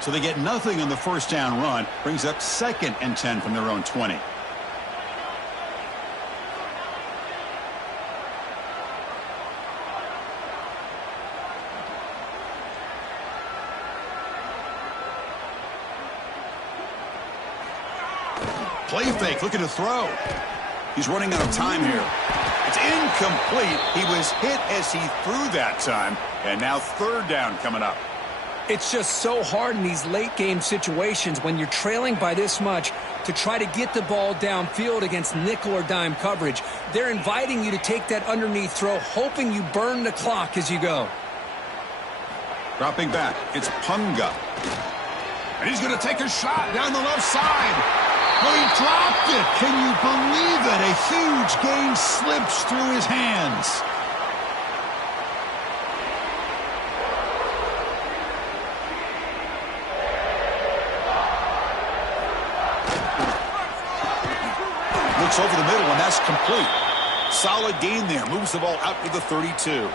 So they get nothing on the first down run. Brings up 2nd and 10 from their own 20. Play fake, looking to throw. He's running out of time here. It's incomplete. He was hit as he threw that time. And now 3rd down coming up. It's just so hard in these late game situations when you're trailing by this much to try to get the ball downfield against nickel or dime coverage. They're inviting you to take that underneath throw, hoping you burn the clock as you go. Dropping back, it's Punga. And he's going to take a shot down the left side. Well, he dropped it. Can you believe it? A huge gain slips through his hands. Looks over the middle, and that's complete. Solid gain there. Moves the ball out to the 32.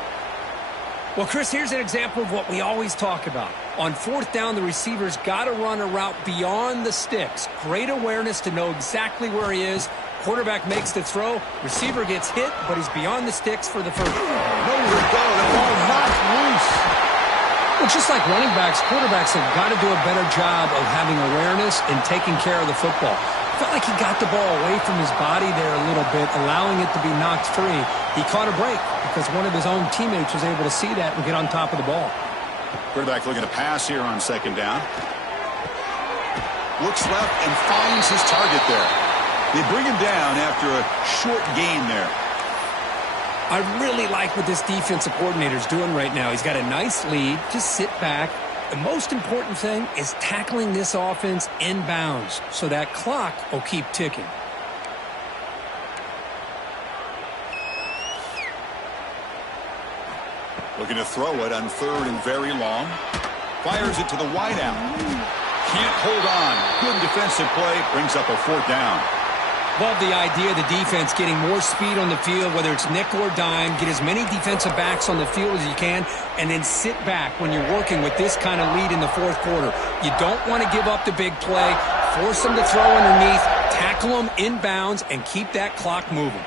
Well, Chris, here's an example of what we always talk about. On fourth down, the receiver's got to run a route beyond the sticks. Great awareness to know exactly where he is. Quarterback makes the throw. Receiver gets hit, but he's beyond the sticks for the first. Nowhere to go. The ball knocked loose. Well, just like running backs, quarterbacks have got to do a better job of having awareness and taking care of the football. Felt like he got the ball away from his body there a little bit, allowing it to be knocked free. He caught a break because one of his own teammates was able to see that and get on top of the ball. Quarterback looking to pass here on second down. Looks left and finds his target there. They bring him down after a short gain there. I really like what this defensive coordinator is doing right now. He's got a nice lead. Just sit back. The most important thing is tackling this offense inbounds so that clock will keep ticking. Looking to throw it on third and very long. Fires it to the wideout. Can't hold on. Good defensive play. Brings up a fourth down. Love the idea of the defense getting more speed on the field, whether it's nickel or dime. Get as many defensive backs on the field as you can, and then sit back when you're working with this kind of lead in the fourth quarter. You don't want to give up the big play. Force them to throw underneath, tackle them inbounds, and keep that clock moving.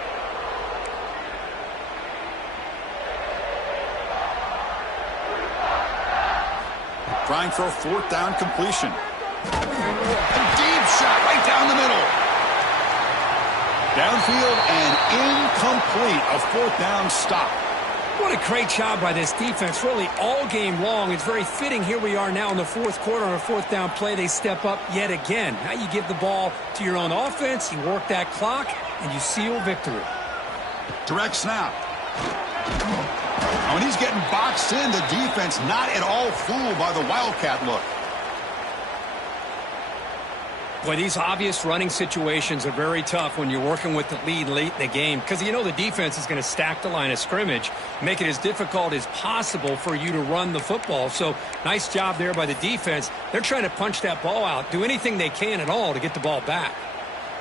Trying for a fourth down completion. A deep shot right down the middle. Downfield and incomplete. A fourth down stop. What a great job by this defense, really all game long. It's very fitting. Here we are now in the fourth quarter on a fourth down play. They step up yet again. Now you give the ball to your own offense, you work that clock, and you seal victory. Direct snap. When he's getting boxed in, the defense not at all fooled by the Wildcat look. Boy, these obvious running situations are very tough when you're working with the lead late in the game because you know the defense is going to stack the line of scrimmage, make it as difficult as possible for you to run the football. So nice job there by the defense. They're trying to punch that ball out, do anything they can at all to get the ball back.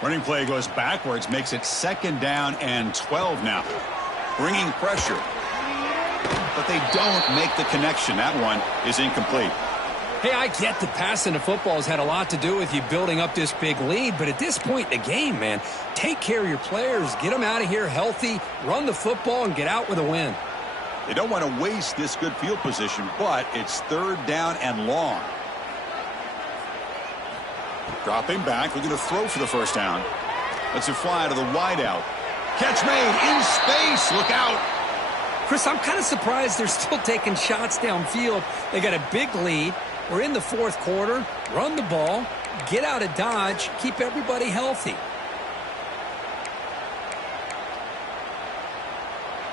Running play goes backwards, makes it second down and 12 now. Bringing pressure. But they don't make the connection. That one is incomplete. Hey, I get that passing the football has had a lot to do with you building up this big lead, but at this point in the game, man, take care of your players, get them out of here healthy, run the football, and get out with a win. They don't want to waste this good field position, but it's third down and long. Dropping back, looking to throw for the first down. Lets it fly to the wideout. Catch made in space. Look out. Chris, I'm kind of surprised they're still taking shots downfield. They got a big lead. We're in the fourth quarter. Run the ball. Get out of Dodge. Keep everybody healthy.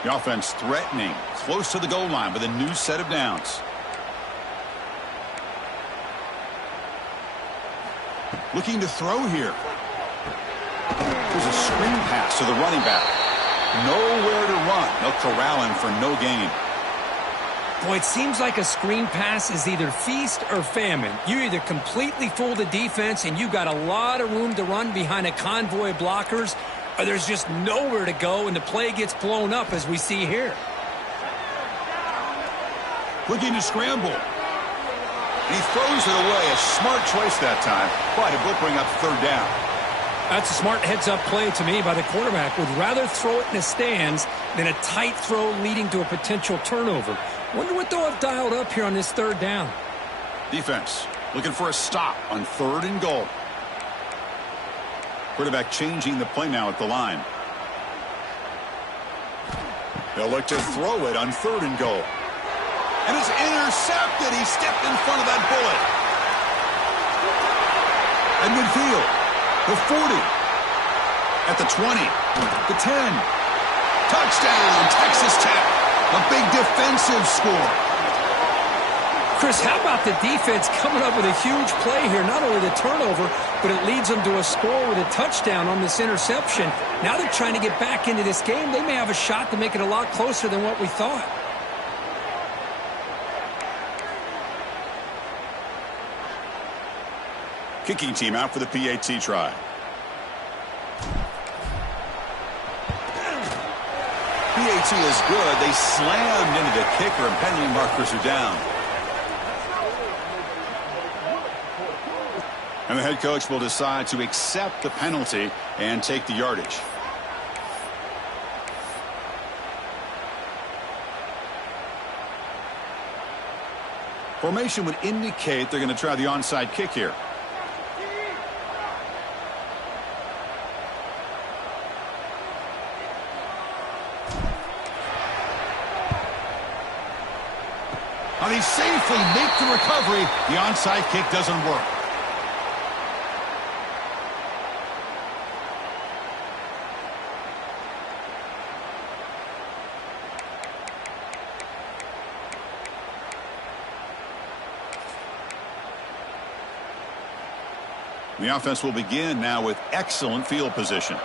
The offense threatening. Close to the goal line with a new set of downs. Looking to throw here. There's a screen pass to the running back. Nowhere to run. They'll corral him for no gain. Boy, it seems like a screen pass is either feast or famine. You either completely fool the defense and you got a lot of room to run behind a convoy of blockers, or there's just nowhere to go and the play gets blown up as we see here. Looking to scramble. And he throws it away. A smart choice that time, but it will bring up third down. That's a smart heads-up play to me by the quarterback. Would rather throw it in the stands than a tight throw leading to a potential turnover. Wonder what they'll have dialed up here on this third down. Defense looking for a stop on third and goal. Quarterback changing the play now at the line. They'll look to throw it on third and goal. And it's intercepted. He stepped in front of that bullet. At midfield. The 40, at the 20, the 10. Touchdown, Texas Tech. A big defensive score. Chris, how about the defense coming up with a huge play here? Not only the turnover, but it leads them to a score with a touchdown on this interception. Now they're trying to get back into this game. They may have a shot to make it a lot closer than what we thought. Kicking team out for the PAT try. PAT is good. They slammed into the kicker, and penalty markers are down. And the head coach will decide to accept the penalty and take the yardage. Formation would indicate they're going to try the onside kick here. Now they safely make the recovery. The onside kick doesn't work. The offense will begin now with excellent field position.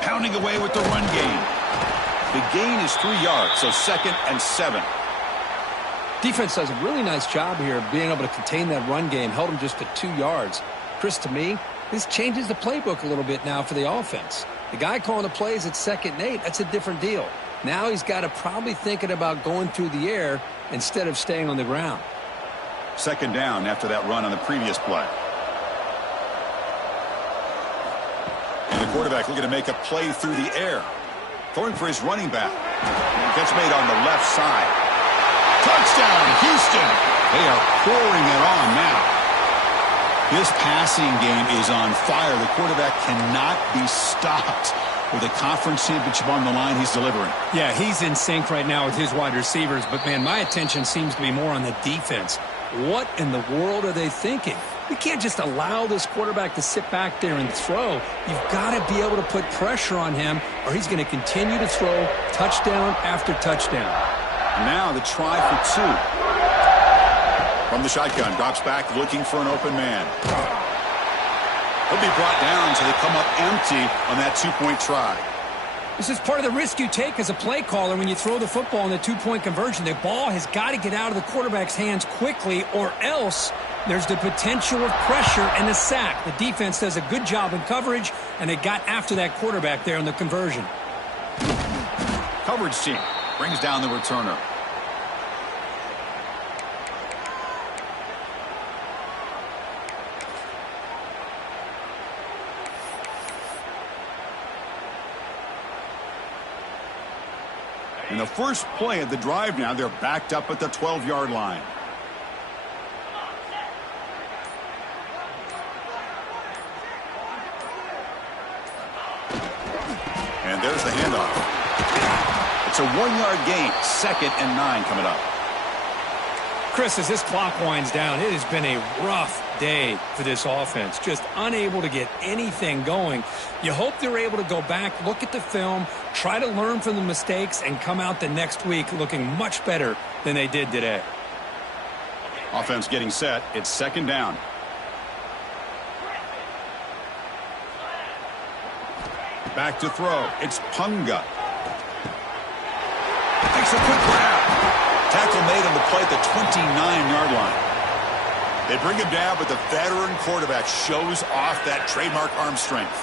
Pounding away with the run gain. The gain is 3 yards, so 2nd and 7. Defense does a really nice job here of being able to contain that run game. Held them just to 2 yards. Chris, to me, this changes the playbook a little bit now for the offense. The guy calling the plays at 2nd and 8, that's a different deal. Now he's got to probably thinking about going through the air instead of staying on the ground. 2nd down after that run on the previous play. And the quarterback looking to make a play through the air. Throwing for his running back. Catch made on the left side. Touchdown, Houston. They are pouring it on now. This passing game is on fire. The quarterback cannot be stopped. With a conference championship on the line, he's delivering. Yeah, he's in sync right now with his wide receivers. But, man, my attention seems to be more on the defense. What in the world are they thinking? We can't just allow this quarterback to sit back there and throw. You've got to be able to put pressure on him, or he's going to continue to throw touchdown after touchdown. Now the try for 2. From the shotgun, drops back looking for an open man. He'll be brought down so they come up empty on that 2-point try. This is part of the risk you take as a play caller when you throw the football in the 2-point conversion. The ball has got to get out of the quarterback's hands quickly, or else there's the potential of pressure and a sack. The defense does a good job in coverage, and they got after that quarterback there in the conversion. Coverage team brings down the returner. In the first play of the drive now, they're backed up at the 12-yard line. And there's the handoff. It's a 1-yard gain, 2nd and 9 coming up. Chris, as this clock winds down, it has been a rough day for this offense. Just unable to get anything going. You hope they're able to go back, look at the film, try to learn from the mistakes, and come out the next week looking much better than they did today. Offense getting set. It's 2nd down. Back to throw. It's Punga. Takes a quick grab. Tackle made on the play at the 29-yard line. They bring him down, but the veteran quarterback shows off that trademark arm strength.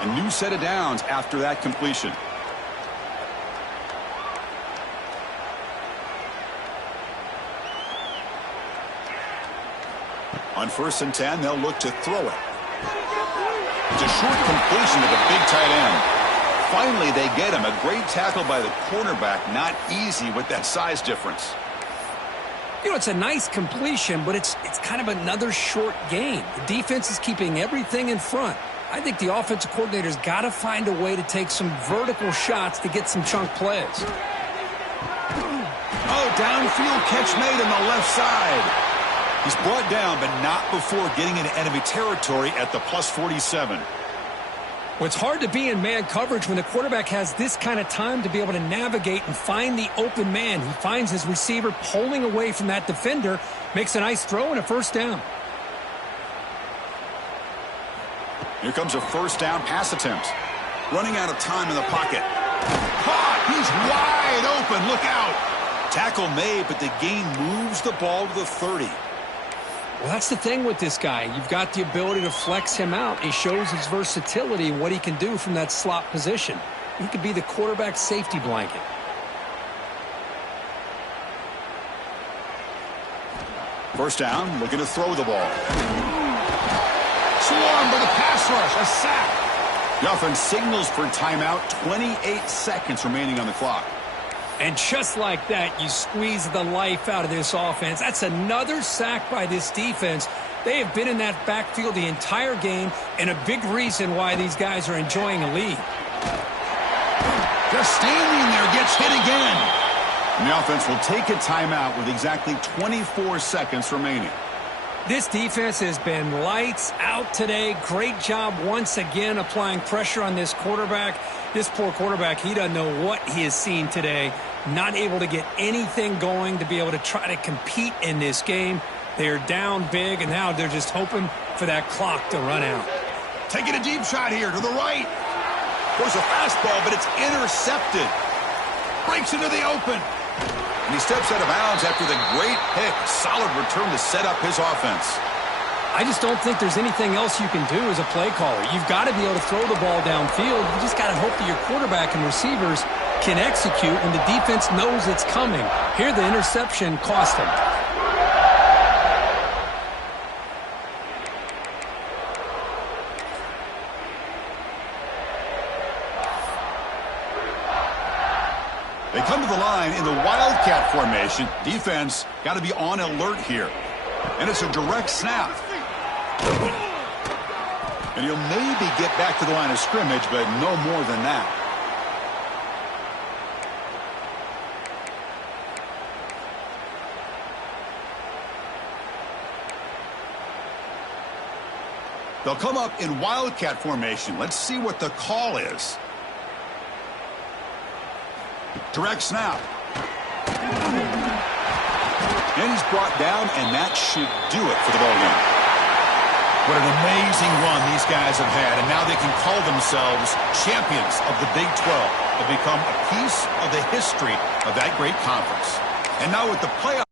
A new set of downs after that completion. On 1st and 10, they'll look to throw it. It's a short completion to the big tight end. Finally, they get him. A great tackle by the cornerback. Not easy with that size difference. You know, it's a nice completion, but it's kind of another short gain. The defense is keeping everything in front. I think the offensive coordinator's got to find a way to take some vertical shots to get some chunk plays. Oh, downfield catch made on the left side. He's brought down, but not before getting into enemy territory at the +47. Well, it's hard to be in man coverage when the quarterback has this kind of time to be able to navigate and find the open man. He finds his receiver pulling away from that defender, makes a nice throw and a first down. Here comes a first down pass attempt. Running out of time in the pocket. Caught! He's wide open. Look out! Tackle made, but the gain moves the ball to the 30. Well, that's the thing with this guy. You've got the ability to flex him out. He shows his versatility, what he can do from that slot position. He could be the quarterback's safety blanket. First down, looking to throw the ball. Swarmed by the pass rush, a sack. The offense signals for timeout, 28 seconds remaining on the clock. And just like that, you squeeze the life out of this offense. That's another sack by this defense. They have been in that backfield the entire game, and a big reason why these guys are enjoying a lead. Just standing there, gets hit again. And the offense will take a timeout with exactly 24 seconds remaining. This defense has been lights out today. Great job once again applying pressure on this quarterback. This poor quarterback, he doesn't know what he has seen today. Not able to get anything going to be able to try to compete in this game. They're down big, and now they're just hoping for that clock to run out. Taking a deep shot here to the right. Goes a fastball, but it's intercepted. Breaks into the open. And he steps out of bounds after the great pick. Solid return to set up his offense. I just don't think there's anything else you can do as a play caller. You've got to be able to throw the ball downfield. You just got to hope that your quarterback and receivers can execute when the defense knows it's coming. Here, the interception cost him. They come to the line in the Wildcat formation. Defense got to be on alert here. And it's a direct snap. And he'll maybe get back to the line of scrimmage, but no more than that. They'll come up in Wildcat formation. Let's see what the call is. Direct snap. And he's brought down, and that should do it for the ballgame. What an amazing run these guys have had, and now they can call themselves champions of the Big 12. They've become a piece of the history of that great conference. And now with the playoff.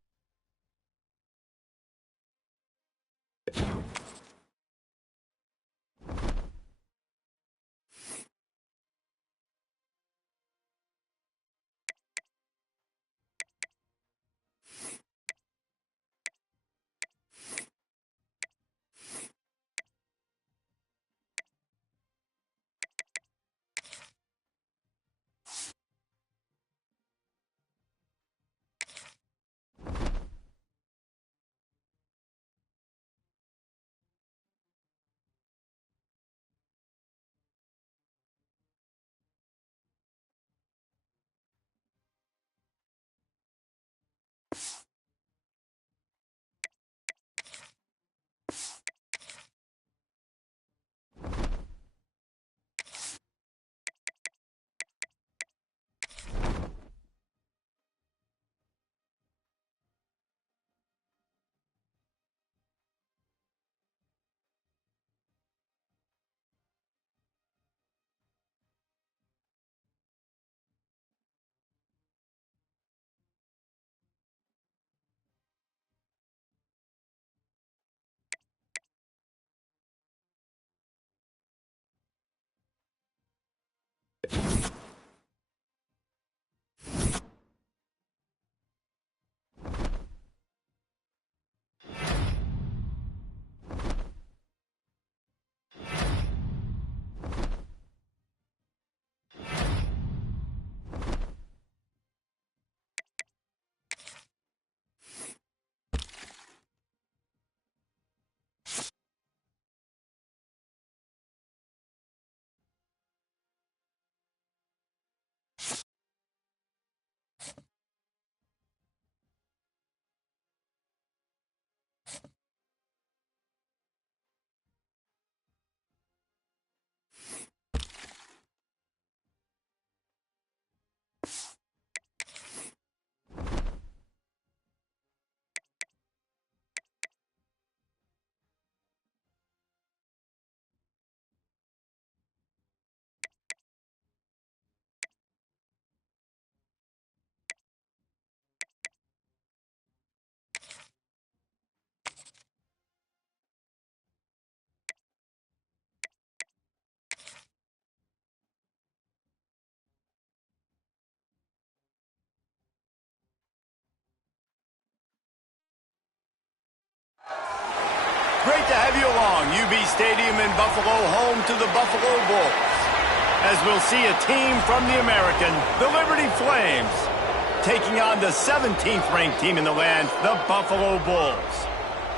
have you along. UB Stadium in Buffalo, home to the Buffalo Bulls. As we'll see a team from the American, the Liberty Flames, taking on the 17th ranked team in the land, the Buffalo Bulls.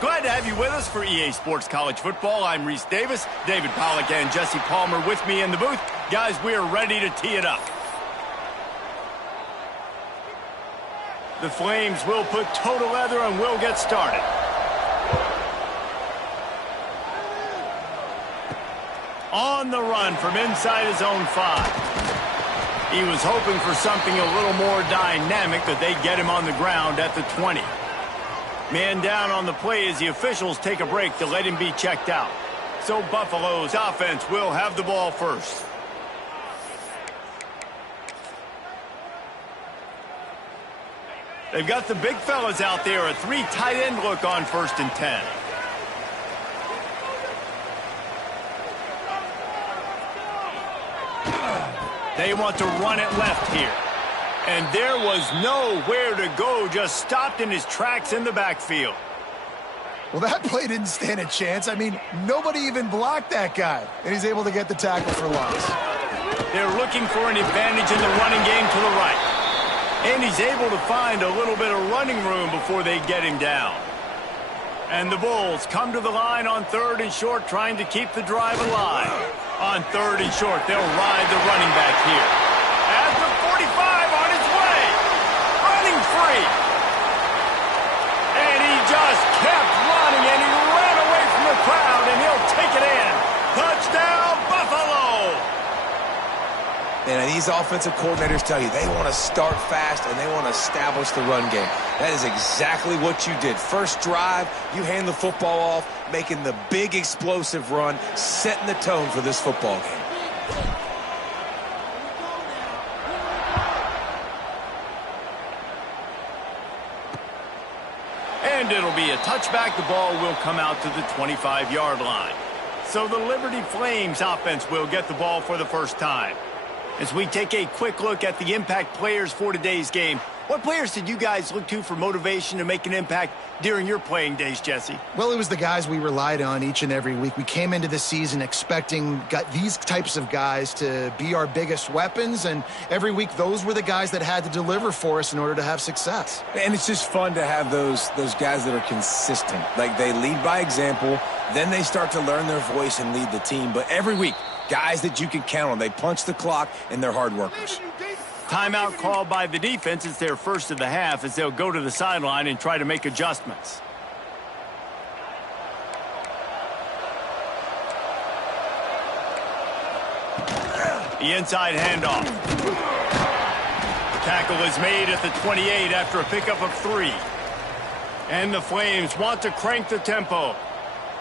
Glad to have you with us for EA Sports College Football. I'm Reese Davis, David Pollack and Jesse Palmer with me in the booth. Guys, we are ready to tee it up. The Flames will put total leather and we'll get started. On the run from inside his own 5. He was hoping for something a little more dynamic, but they get him on the ground at the 20. Man down on the play as the officials take a break to let him be checked out. So Buffalo's offense will have the ball first. They've got the big fellas out there, a 3 tight end look on 1st and 10. They want to run it left here. And there was nowhere to go, just stopped in his tracks in the backfield. Well, that play didn't stand a chance. I mean, nobody even blocked that guy. And he's able to get the tackle for loss. They're looking for an advantage in the running game to the right. And he's able to find a little bit of running room before they get him down. And the Bulls come to the line on 3rd and short, trying to keep the drive alive. On 3rd and short, they'll ride the running back here. At the 45 on its way. Running free. And he just kept running, and he ran away from the crowd, and he'll take it in. Touchdown, Buffalo! And these offensive coordinators tell you they want to start fast and they want to establish the run game. That is exactly what you did. First drive, you hand the football off, making the big explosive run, setting the tone for this football game. And it'll be a touchback. The ball will come out to the 25-yard line. So the Liberty Flames offense will get the ball for the first time. As we take a quick look at the impact players for today's game, what players did you guys look to for motivation to make an impact during your playing days, Jesse? Well, it was the guys we relied on each and every week. We came into the season expecting these types of guys to be our biggest weapons, and every week those were the guys that had to deliver for us in order to have success. And it's just fun to have those guys that are consistent. Like, they lead by example, then they start to learn their voice and lead the team. But every week, guys that you can count on. They punch the clock, and they're hard workers. Timeout called by the defense. It's their first of the half as they'll go to the sideline and try to make adjustments. The inside handoff. Tackle is made at the 28 after a pickup of 3. And the Flames want to crank the tempo.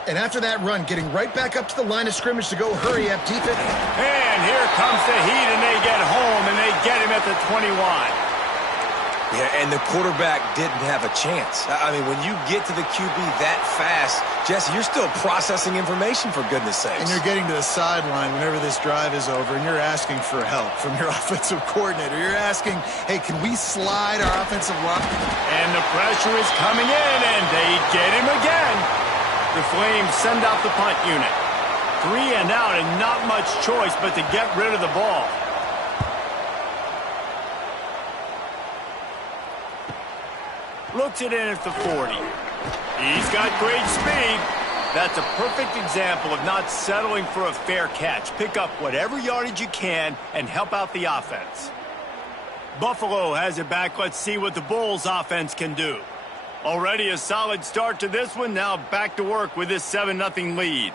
And after that run, getting right back up to the line of scrimmage to go hurry up defense. And here comes the heat, and they get home, and they get him at the 21. Yeah, and the quarterback didn't have a chance. I mean, when you get to the QB that fast, Jesse, you're still processing information, for goodness sakes. And you're getting to the sideline whenever this drive is over, and you're asking for help from your offensive coordinator. You're asking, hey, can we slide our offensive line? And the pressure is coming in, and they get him again. The Flames send out the punt unit. 3 and out, and not much choice but to get rid of the ball. Looks it in at the 40. He's got great speed. That's a perfect example of not settling for a fair catch. Pick up whatever yardage you can and help out the offense. Buffalo has it back. Let's see what the Bulls offense can do. Already a solid start to this one. Now back to work with this 7-0 lead.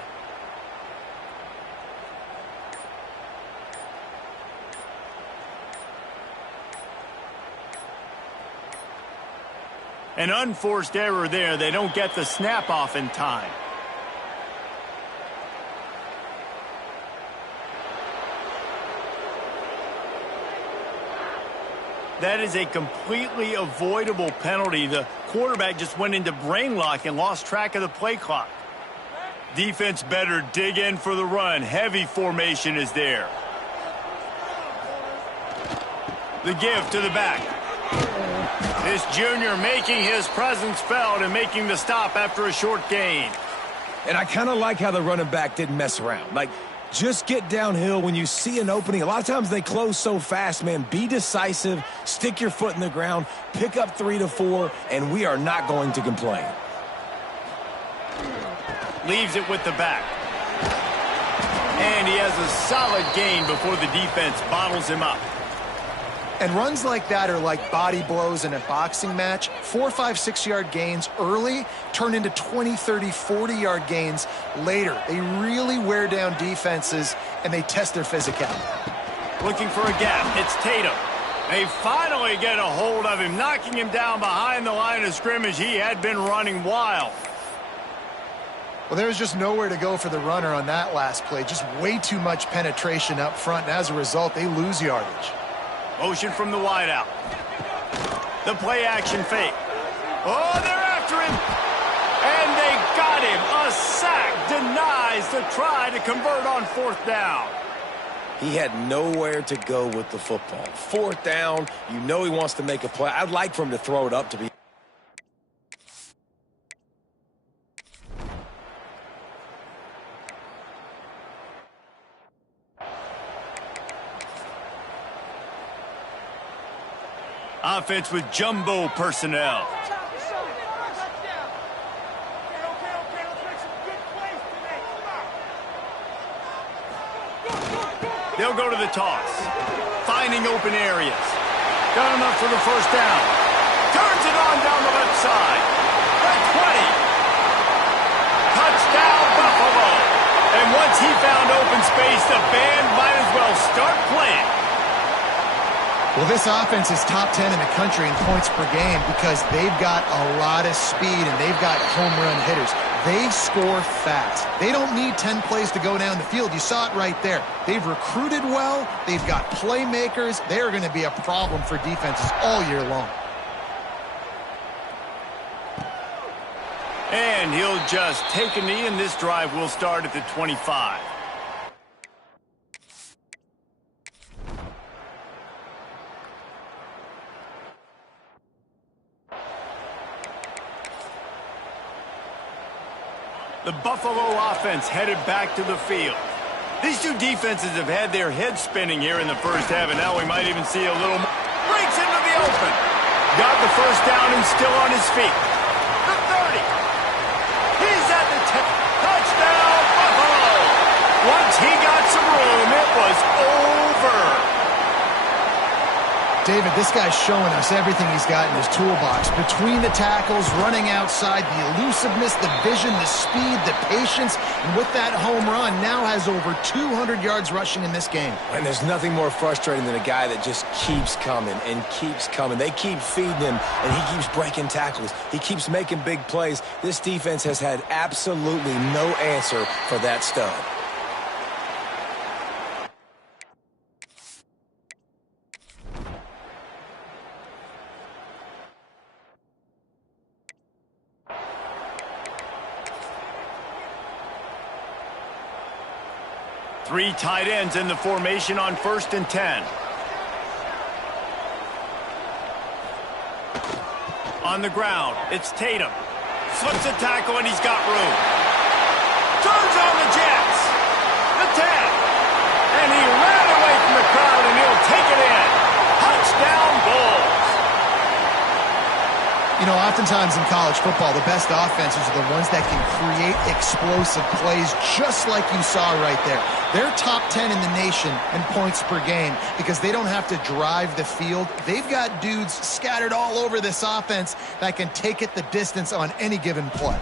An unforced error there. They don't get the snap off in time. That is a completely avoidable penalty. The quarterback just went into brain lock and lost track of the play clock. Defense better dig in for the run. Heavy formation is there. The give to the back. This junior making his presence felt and making the stop after a short gain. And I kind of like how the running back didn't mess around. Like, just get downhill when you see an opening. A lot of times they close so fast, man. Be decisive, stick your foot in the ground, pick up 3 to 4, and we are not going to complain. Leaves it with the back. And he has a solid gain before the defense bottles him up. And runs like that are like body blows in a boxing match. 4, 5, 6-yard gains early turn into 20, 30, 40-yard gains later. They really wear down defenses, and they test their physicality. Looking for a gap. It's Tatum. They finally get a hold of him, knocking him down behind the line of scrimmage. He had been running wild. Well, there was just nowhere to go for the runner on that last play. Just way too much penetration up front, and as a result, they lose yardage. Motion from the wideout. The play action fake. Oh, they're after him. And they got him. A sack denies the try to convert on 4th down. He had nowhere to go with the football. 4th down, you know he wants to make a play. I'd like for him to throw it up to be. Offense with jumbo personnel. They'll go to the toss. Finding open areas. Got enough for the 1st down. Turns it on down the left side. The 20. Touchdown, Buffalo. And once he found open space, the band might as well start playing. Well, this offense is top 10 in the country in points per game because they've got a lot of speed and they've got home run hitters. They score fast. They don't need 10 plays to go down the field. You saw it right there. They've recruited well. They've got playmakers. They're going to be a problem for defenses all year long. And he'll just take a knee, and this drive will start at the 25. The Buffalo offense headed back to the field. These two defenses have had their heads spinning here in the 1st half, and now we might even see a little more. Breaks into the open. Got the 1st down and still on his feet. The 30. He's at the 10. Touchdown, Buffalo. Once he got some room, it was over. David, this guy's showing us everything he's got in his toolbox. Between the tackles, running outside, the elusiveness, the vision, the speed, the patience, and with that home run, now has over 200 yards rushing in this game. And there's nothing more frustrating than a guy that just keeps coming and keeps coming. They keep feeding him, and he keeps breaking tackles. He keeps making big plays. This defense has had absolutely no answer for that stud. Three tight ends in the formation on 1st and 10. On the ground, it's Tatum. Slips a tackle, and he's got room. Turns on the Jets. The 10. And he ran away from the crowd, and he'll take it in. Touchdown, Bulls. You know, oftentimes in college football, the best offenses are the ones that can create explosive plays just like you saw right there. They're top 10 in the nation in points per game because they don't have to drive the field. They've got dudes scattered all over this offense that can take it the distance on any given play.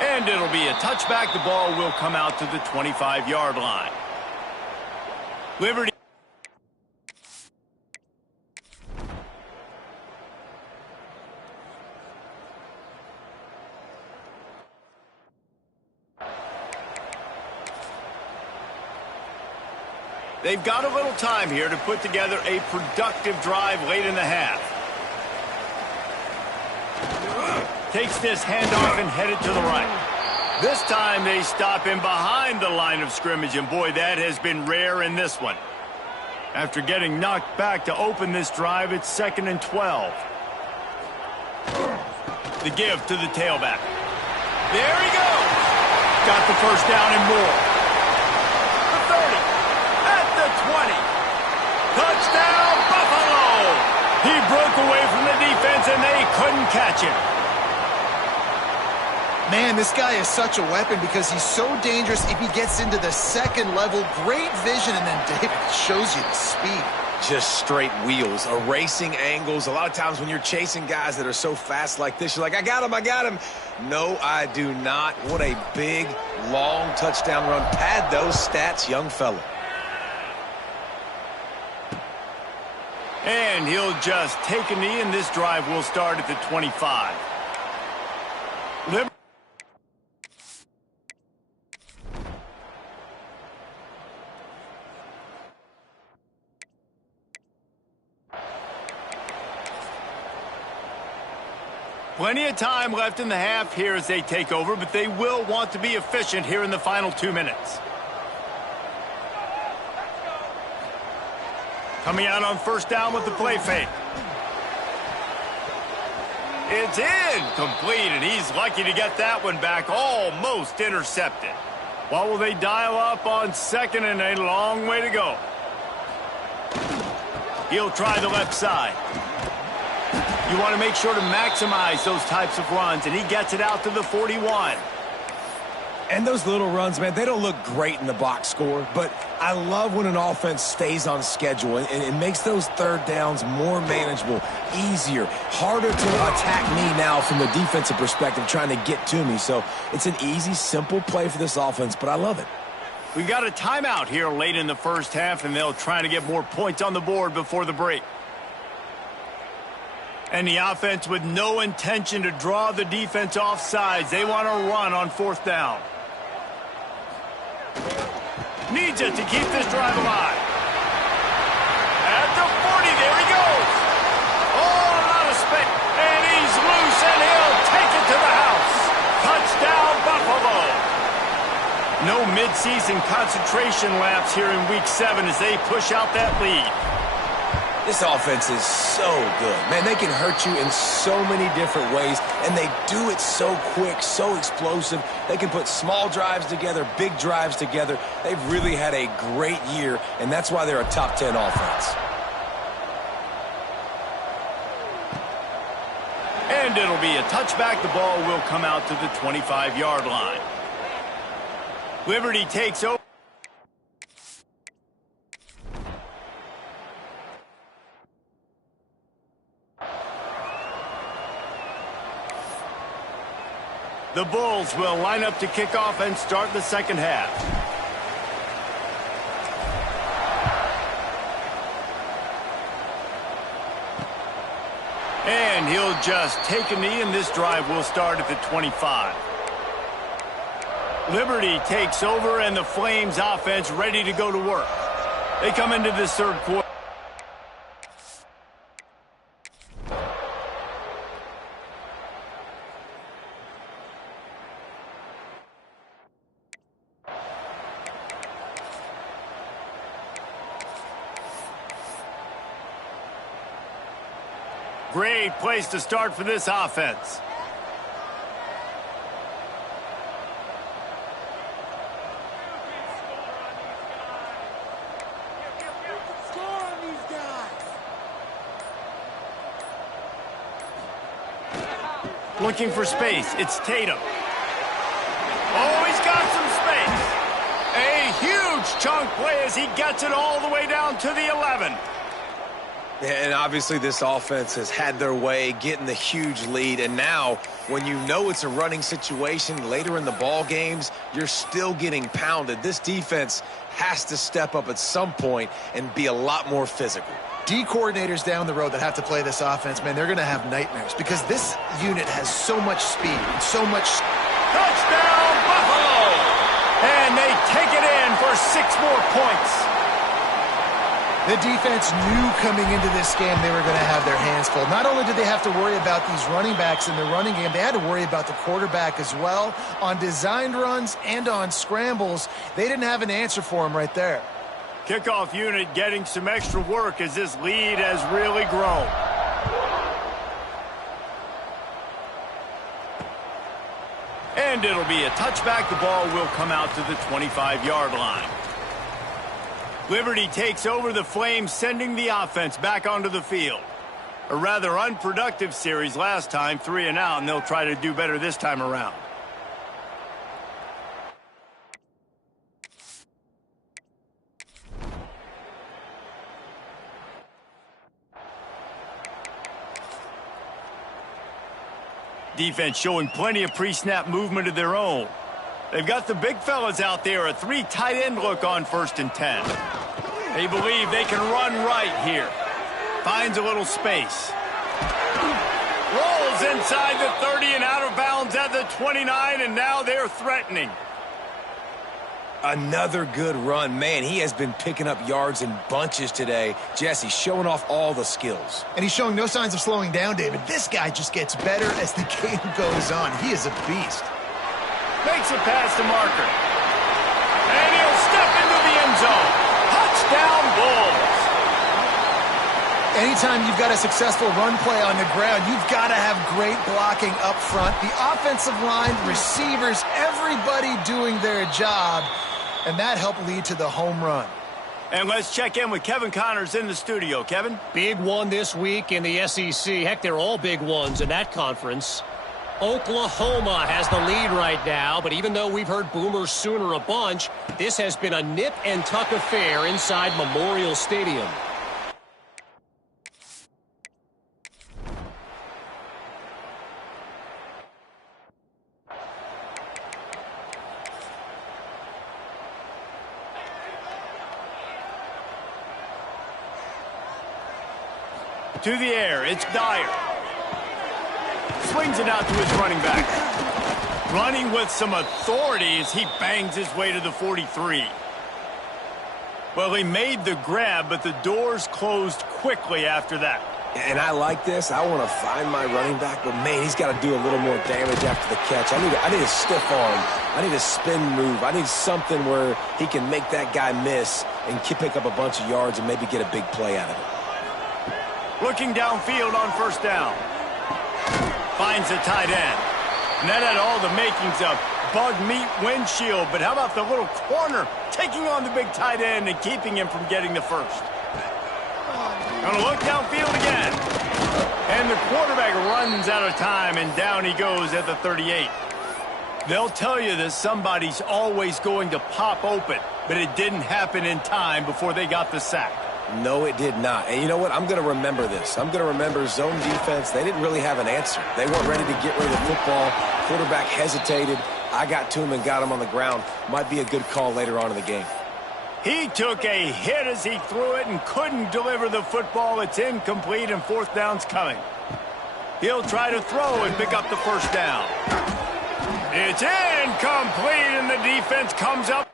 And it'll be a touchback. The ball will come out to the 25-yard line. Liberty. They've got a little time here to put together a productive drive late in the half. Takes this handoff and headed to the right. This time they stop him behind the line of scrimmage, and boy, that has been rare in this one. After getting knocked back to open this drive, it's 2nd and 12. The give to the tailback. There he goes. Got the first down and more. The 30. At the 20. Touchdown, Buffalo! He broke away from the defense, and they couldn't catch him. Man, this guy is such a weapon because he's so dangerous if he gets into the second level. Great vision, and then David shows you the speed. Just straight wheels, erasing angles. A lot of times when you're chasing guys that are so fast like this, you're like, I got him, I got him. No, I do not. What a big, long touchdown run. Pad those stats, young fella. And he'll just take a knee, and this drive will start at the 25. Plenty of time left in the half here as they take over, but they will want to be efficient here in the final 2 minutes. Coming out on first down with the play fake. It's incomplete, and he's lucky to get that one back, almost intercepted. What will they dial up on second, and a long way to go? He'll try the left side. You want to make sure to maximize those types of runs, and he gets it out to the 41. And those little runs, man, they don't look great in the box score, but I love when an offense stays on schedule, and it makes those third downs more manageable, easier, harder to attack me now from the defensive perspective trying to get to me. So it's an easy, simple play for this offense, but I love it. We got a timeout here late in the first half, and they'll try to get more points on the board before the break. And the offense with no intention to draw the defense off sides. They want to run on fourth down. Needs it to keep this drive alive. At the 40, there he goes. Oh, a lot of space. And he's loose, and he'll take it to the house. Touchdown, Buffalo. No midseason concentration laps here in Week 7 as they push out that lead. This offense is so good. Man, they can hurt you in so many different ways, and they do it so quick, so explosive. They can put small drives together, big drives together. They've really had a great year, and that's why they're a top 10 offense. And it'll be a touchback. The ball will come out to the 25-yard line. Liberty takes over. The Bulls will line up to kick off and start the second half. And he'll just take a knee, and this drive will start at the 25. Liberty takes over, and the Flames offense ready to go to work. They come into this third quarter. Great place to start for this offense. Looking for space. It's Tatum. Oh, he's got some space. A huge chunk play as he gets it all the way down to the 11. And obviously this offense has had their way getting the huge lead, and now when you know it's a running situation later in the ball games, you're still getting pounded. This defense has to step up at some point and be a lot more physical. D coordinators down the road that have to play this offense, man, they're going to have nightmares because this unit has so much speed and so much... Touchdown, Buffalo! And they take it in for 6 more points. The defense knew coming into this game they were going to have their hands full. Not only did they have to worry about these running backs in the running game, they had to worry about the quarterback as well. On designed runs and on scrambles, they didn't have an answer for him right there. Kickoff unit getting some extra work as this lead has really grown. And it'll be a touchback. The ball will come out to the 25-yard line. Liberty takes over the Flames, sending the offense back onto the field. A rather unproductive series last time, 3 and out, and they'll try to do better this time around. Defense showing plenty of pre-snap movement of their own. They've got the big fellas out there, a 3 tight end look on 1st and 10. They believe they can run right here. Finds a little space. Rolls inside the 30 and out of bounds at the 29, and now they're threatening. Another good run. Man, he has been picking up yards in bunches today. Jesse, showing off all the skills. And he's showing no signs of slowing down, David. This guy just gets better as the game goes on. He is a beast. Makes a pass to Marker. And he'll step into the end zone. Touchdown, Bulls. Anytime you've got a successful run play on the ground, you've got to have great blocking up front. The offensive line, receivers, everybody doing their job. And that helped lead to the home run. And let's check in with Kevin Connors in the studio. Kevin? Big one this week in the SEC. Heck, they're all big ones in that conference. Oklahoma has the lead right now, but even though we've heard Boomer Sooner a bunch, this has been a nip and tuck affair inside Memorial Stadium. To the air, it's Dyer. Swings it out to his running back. Running with some authority as he bangs his way to the 43. Well, he made the grab, but the doors closed quickly after that. And I like this. I want to find my running back, but man, he's got to do a little more damage after the catch. I need a stiff arm. I need a spin move. I need something where he can make that guy miss and pick up a bunch of yards and maybe get a big play out of it. Looking downfield on 1st down. Finds a tight end. And that had all the makings of bug meat windshield. But how about the little corner taking on the big tight end and keeping him from getting the first? Gonna look downfield again. And the quarterback runs out of time, and down he goes at the 38. They'll tell you that somebody's always going to pop open, but it didn't happen in time before they got the sack. No, it did not. And you know what? I'm going to remember this. I'm going to remember zone defense. They didn't really have an answer. They weren't ready to get rid of the football. Quarterback hesitated. I got to him and got him on the ground. Might be a good call later on in the game. He took a hit as he threw it and couldn't deliver the football. It's incomplete, and 4th down's coming. He'll try to throw and pick up the 1st down. It's incomplete, and the defense comes up.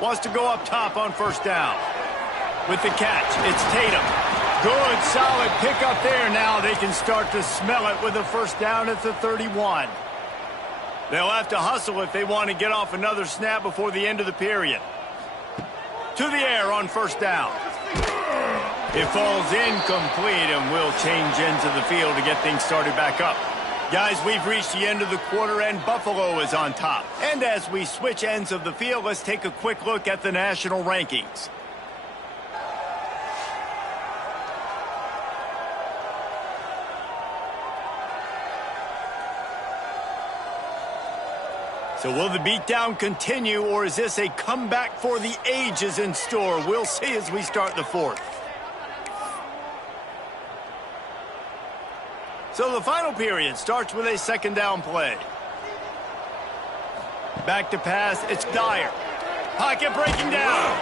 Wants to go up top on 1st down. With the catch, it's Tatum. Good, solid pickup there. Now they can start to smell it with a 1st down at the 31. They'll have to hustle if they want to get off another snap before the end of the period. To the air on 1st down. It falls incomplete and will change ends of the field to get things started back up. Guys, we've reached the end of the quarter, and Buffalo is on top. And as we switch ends of the field, let's take a quick look at the national rankings. So will the beatdown continue, or is this a comeback for the ages in store? We'll see as we start the 4th. So the final period starts with a 2nd down play. Back to pass, it's Dyer. Pocket breaking down.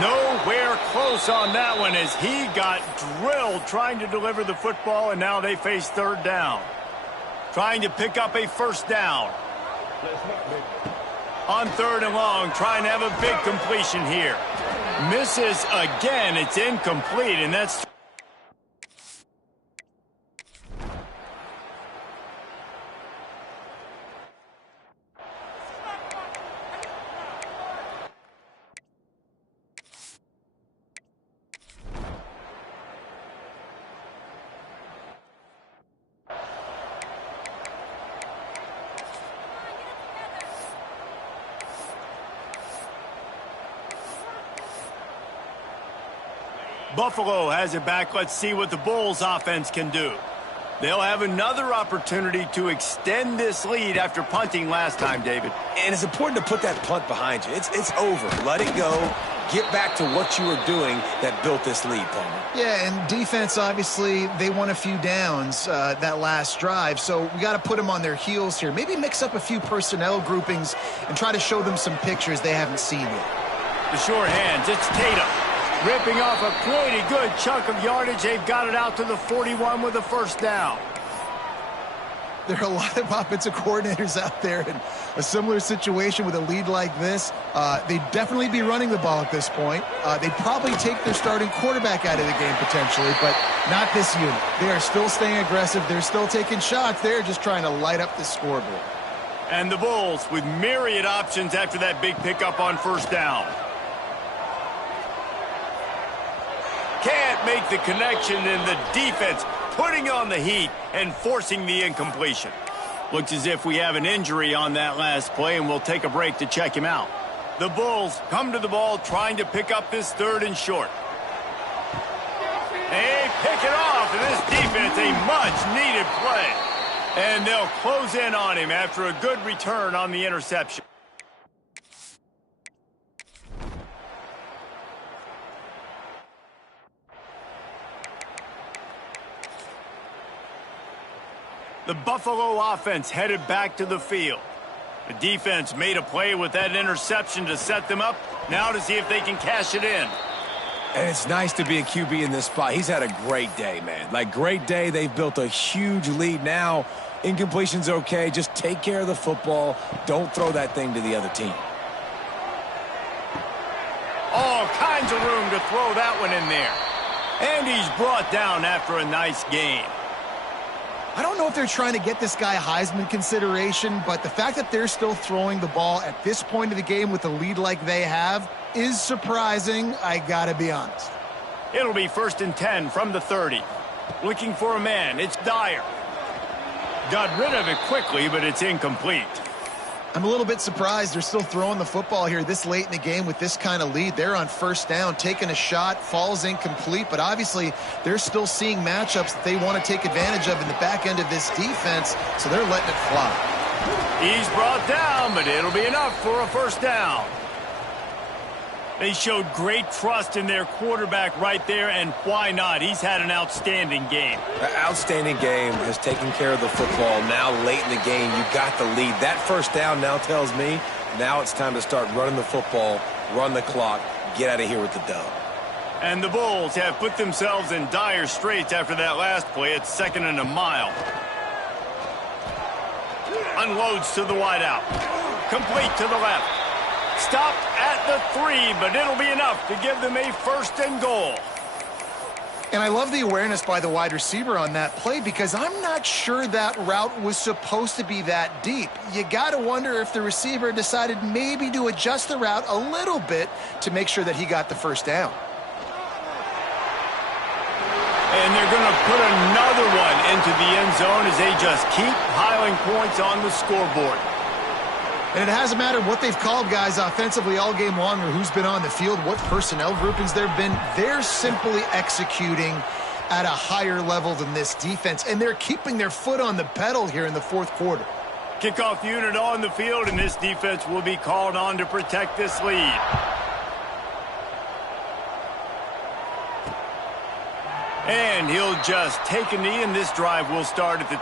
Nowhere close on that one as he got drilled trying to deliver the football, and now they face 3rd down. Trying to pick up a 1st down. On 3rd and long, trying to have a big completion here. Misses again. It's incomplete, and that's... Buffalo has it back. Let's see what the Bulls offense can do. They'll have another opportunity to extend this lead after punting last time, David. And it's important to put that punt behind you. It's over. Let it go. Get back to what you were doing that built this lead, Palmer. Yeah, and defense, obviously, they won a few downs that last drive, so we got to put them on their heels here. Maybe mix up a few personnel groupings and try to show them some pictures they haven't seen yet. The short hands, it's Tatum. Ripping off a pretty good chunk of yardage. They've got it out to the 41 with a first down. There are a lot of offensive coordinators out there in a similar situation with a lead like this. They'd definitely be running the ball at this point. They'd probably take their starting quarterback out of the game potentially, but not this unit. They are still staying aggressive. They're still taking shots. They're just trying to light up the scoreboard. And the Bulls with myriad options after that big pickup on first down. Can't make the connection, and the defense putting on the heat and forcing the incompletion. Looks as if we have an injury on that last play, and we'll take a break to check him out. The Bulls come to the ball trying to pick up this 3rd and short. They pick it off, and this defense, a much-needed play. And they'll close in on him after a good return on the interception. The Buffalo offense headed back to the field. The defense made a play with that interception to set them up. Now to see if they can cash it in. And it's nice to be a QB in this spot. He's had a great day, man. Like, great day. They've built a huge lead now. Incompletion's okay. Just take care of the football. Don't throw that thing to the other team. All kinds of room to throw that one in there. And he's brought down after a nice gain. I don't know if they're trying to get this guy Heisman consideration, but the fact that they're still throwing the ball at this point of the game with a lead like they have is surprising, I gotta be honest. It'll be 1st and 10 from the 30. Looking for a man, it's Dyer. Got rid of it quickly, but it's incomplete. I'm a little bit surprised they're still throwing the football here this late in the game with this kind of lead. They're on first down, taking a shot, falls incomplete, but obviously they're still seeing matchups that they want to take advantage of in the back end of this defense, so they're letting it fly. He's brought down, but it'll be enough for a first down. They showed great trust in their quarterback right there, and why not? He's had an outstanding game. An outstanding game, has taken care of the football. Now late in the game, you got the lead. That first down now tells me now it's time to start running the football, run the clock, get out of here with the dub. And the Bulls have put themselves in dire straits after that last play. It's 2nd and a mile. Unloads to the wideout. Complete to the left. Stopped at the 3, but it'll be enough to give them a 1st and goal. And I love the awareness by the wide receiver on that play because I'm not sure that route was supposed to be that deep. You got to wonder if the receiver decided maybe to adjust the route a little bit to make sure that he got the first down. And they're going to put another one into the end zone as they just keep piling points on the scoreboard. And it hasn't mattered what they've called guys offensively all game long or who's been on the field, what personnel groupings there have been. They're simply executing at a higher level than this defense, and they're keeping their foot on the pedal here in the 4th quarter. Kickoff unit on the field, and this defense will be called on to protect this lead. And he'll just take a knee, and this drive will start at the...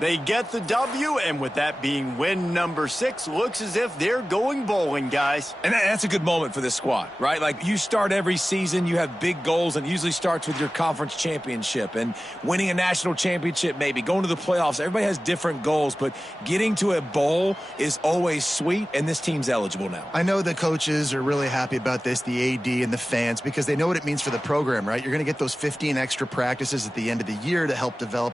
They get the W, and with that being win number 6, looks as if they're going bowling, guys. And that's a good moment for this squad, right? Like, you start every season, you have big goals, and it usually starts with your conference championship and winning a national championship, maybe going to the playoffs. Everybody has different goals, but getting to a bowl is always sweet, and this team's eligible now. I know the coaches are really happy about this, the AD and the fans, because they know what it means for the program, right? You're going to get those 15 extra practices at the end of the year to help develop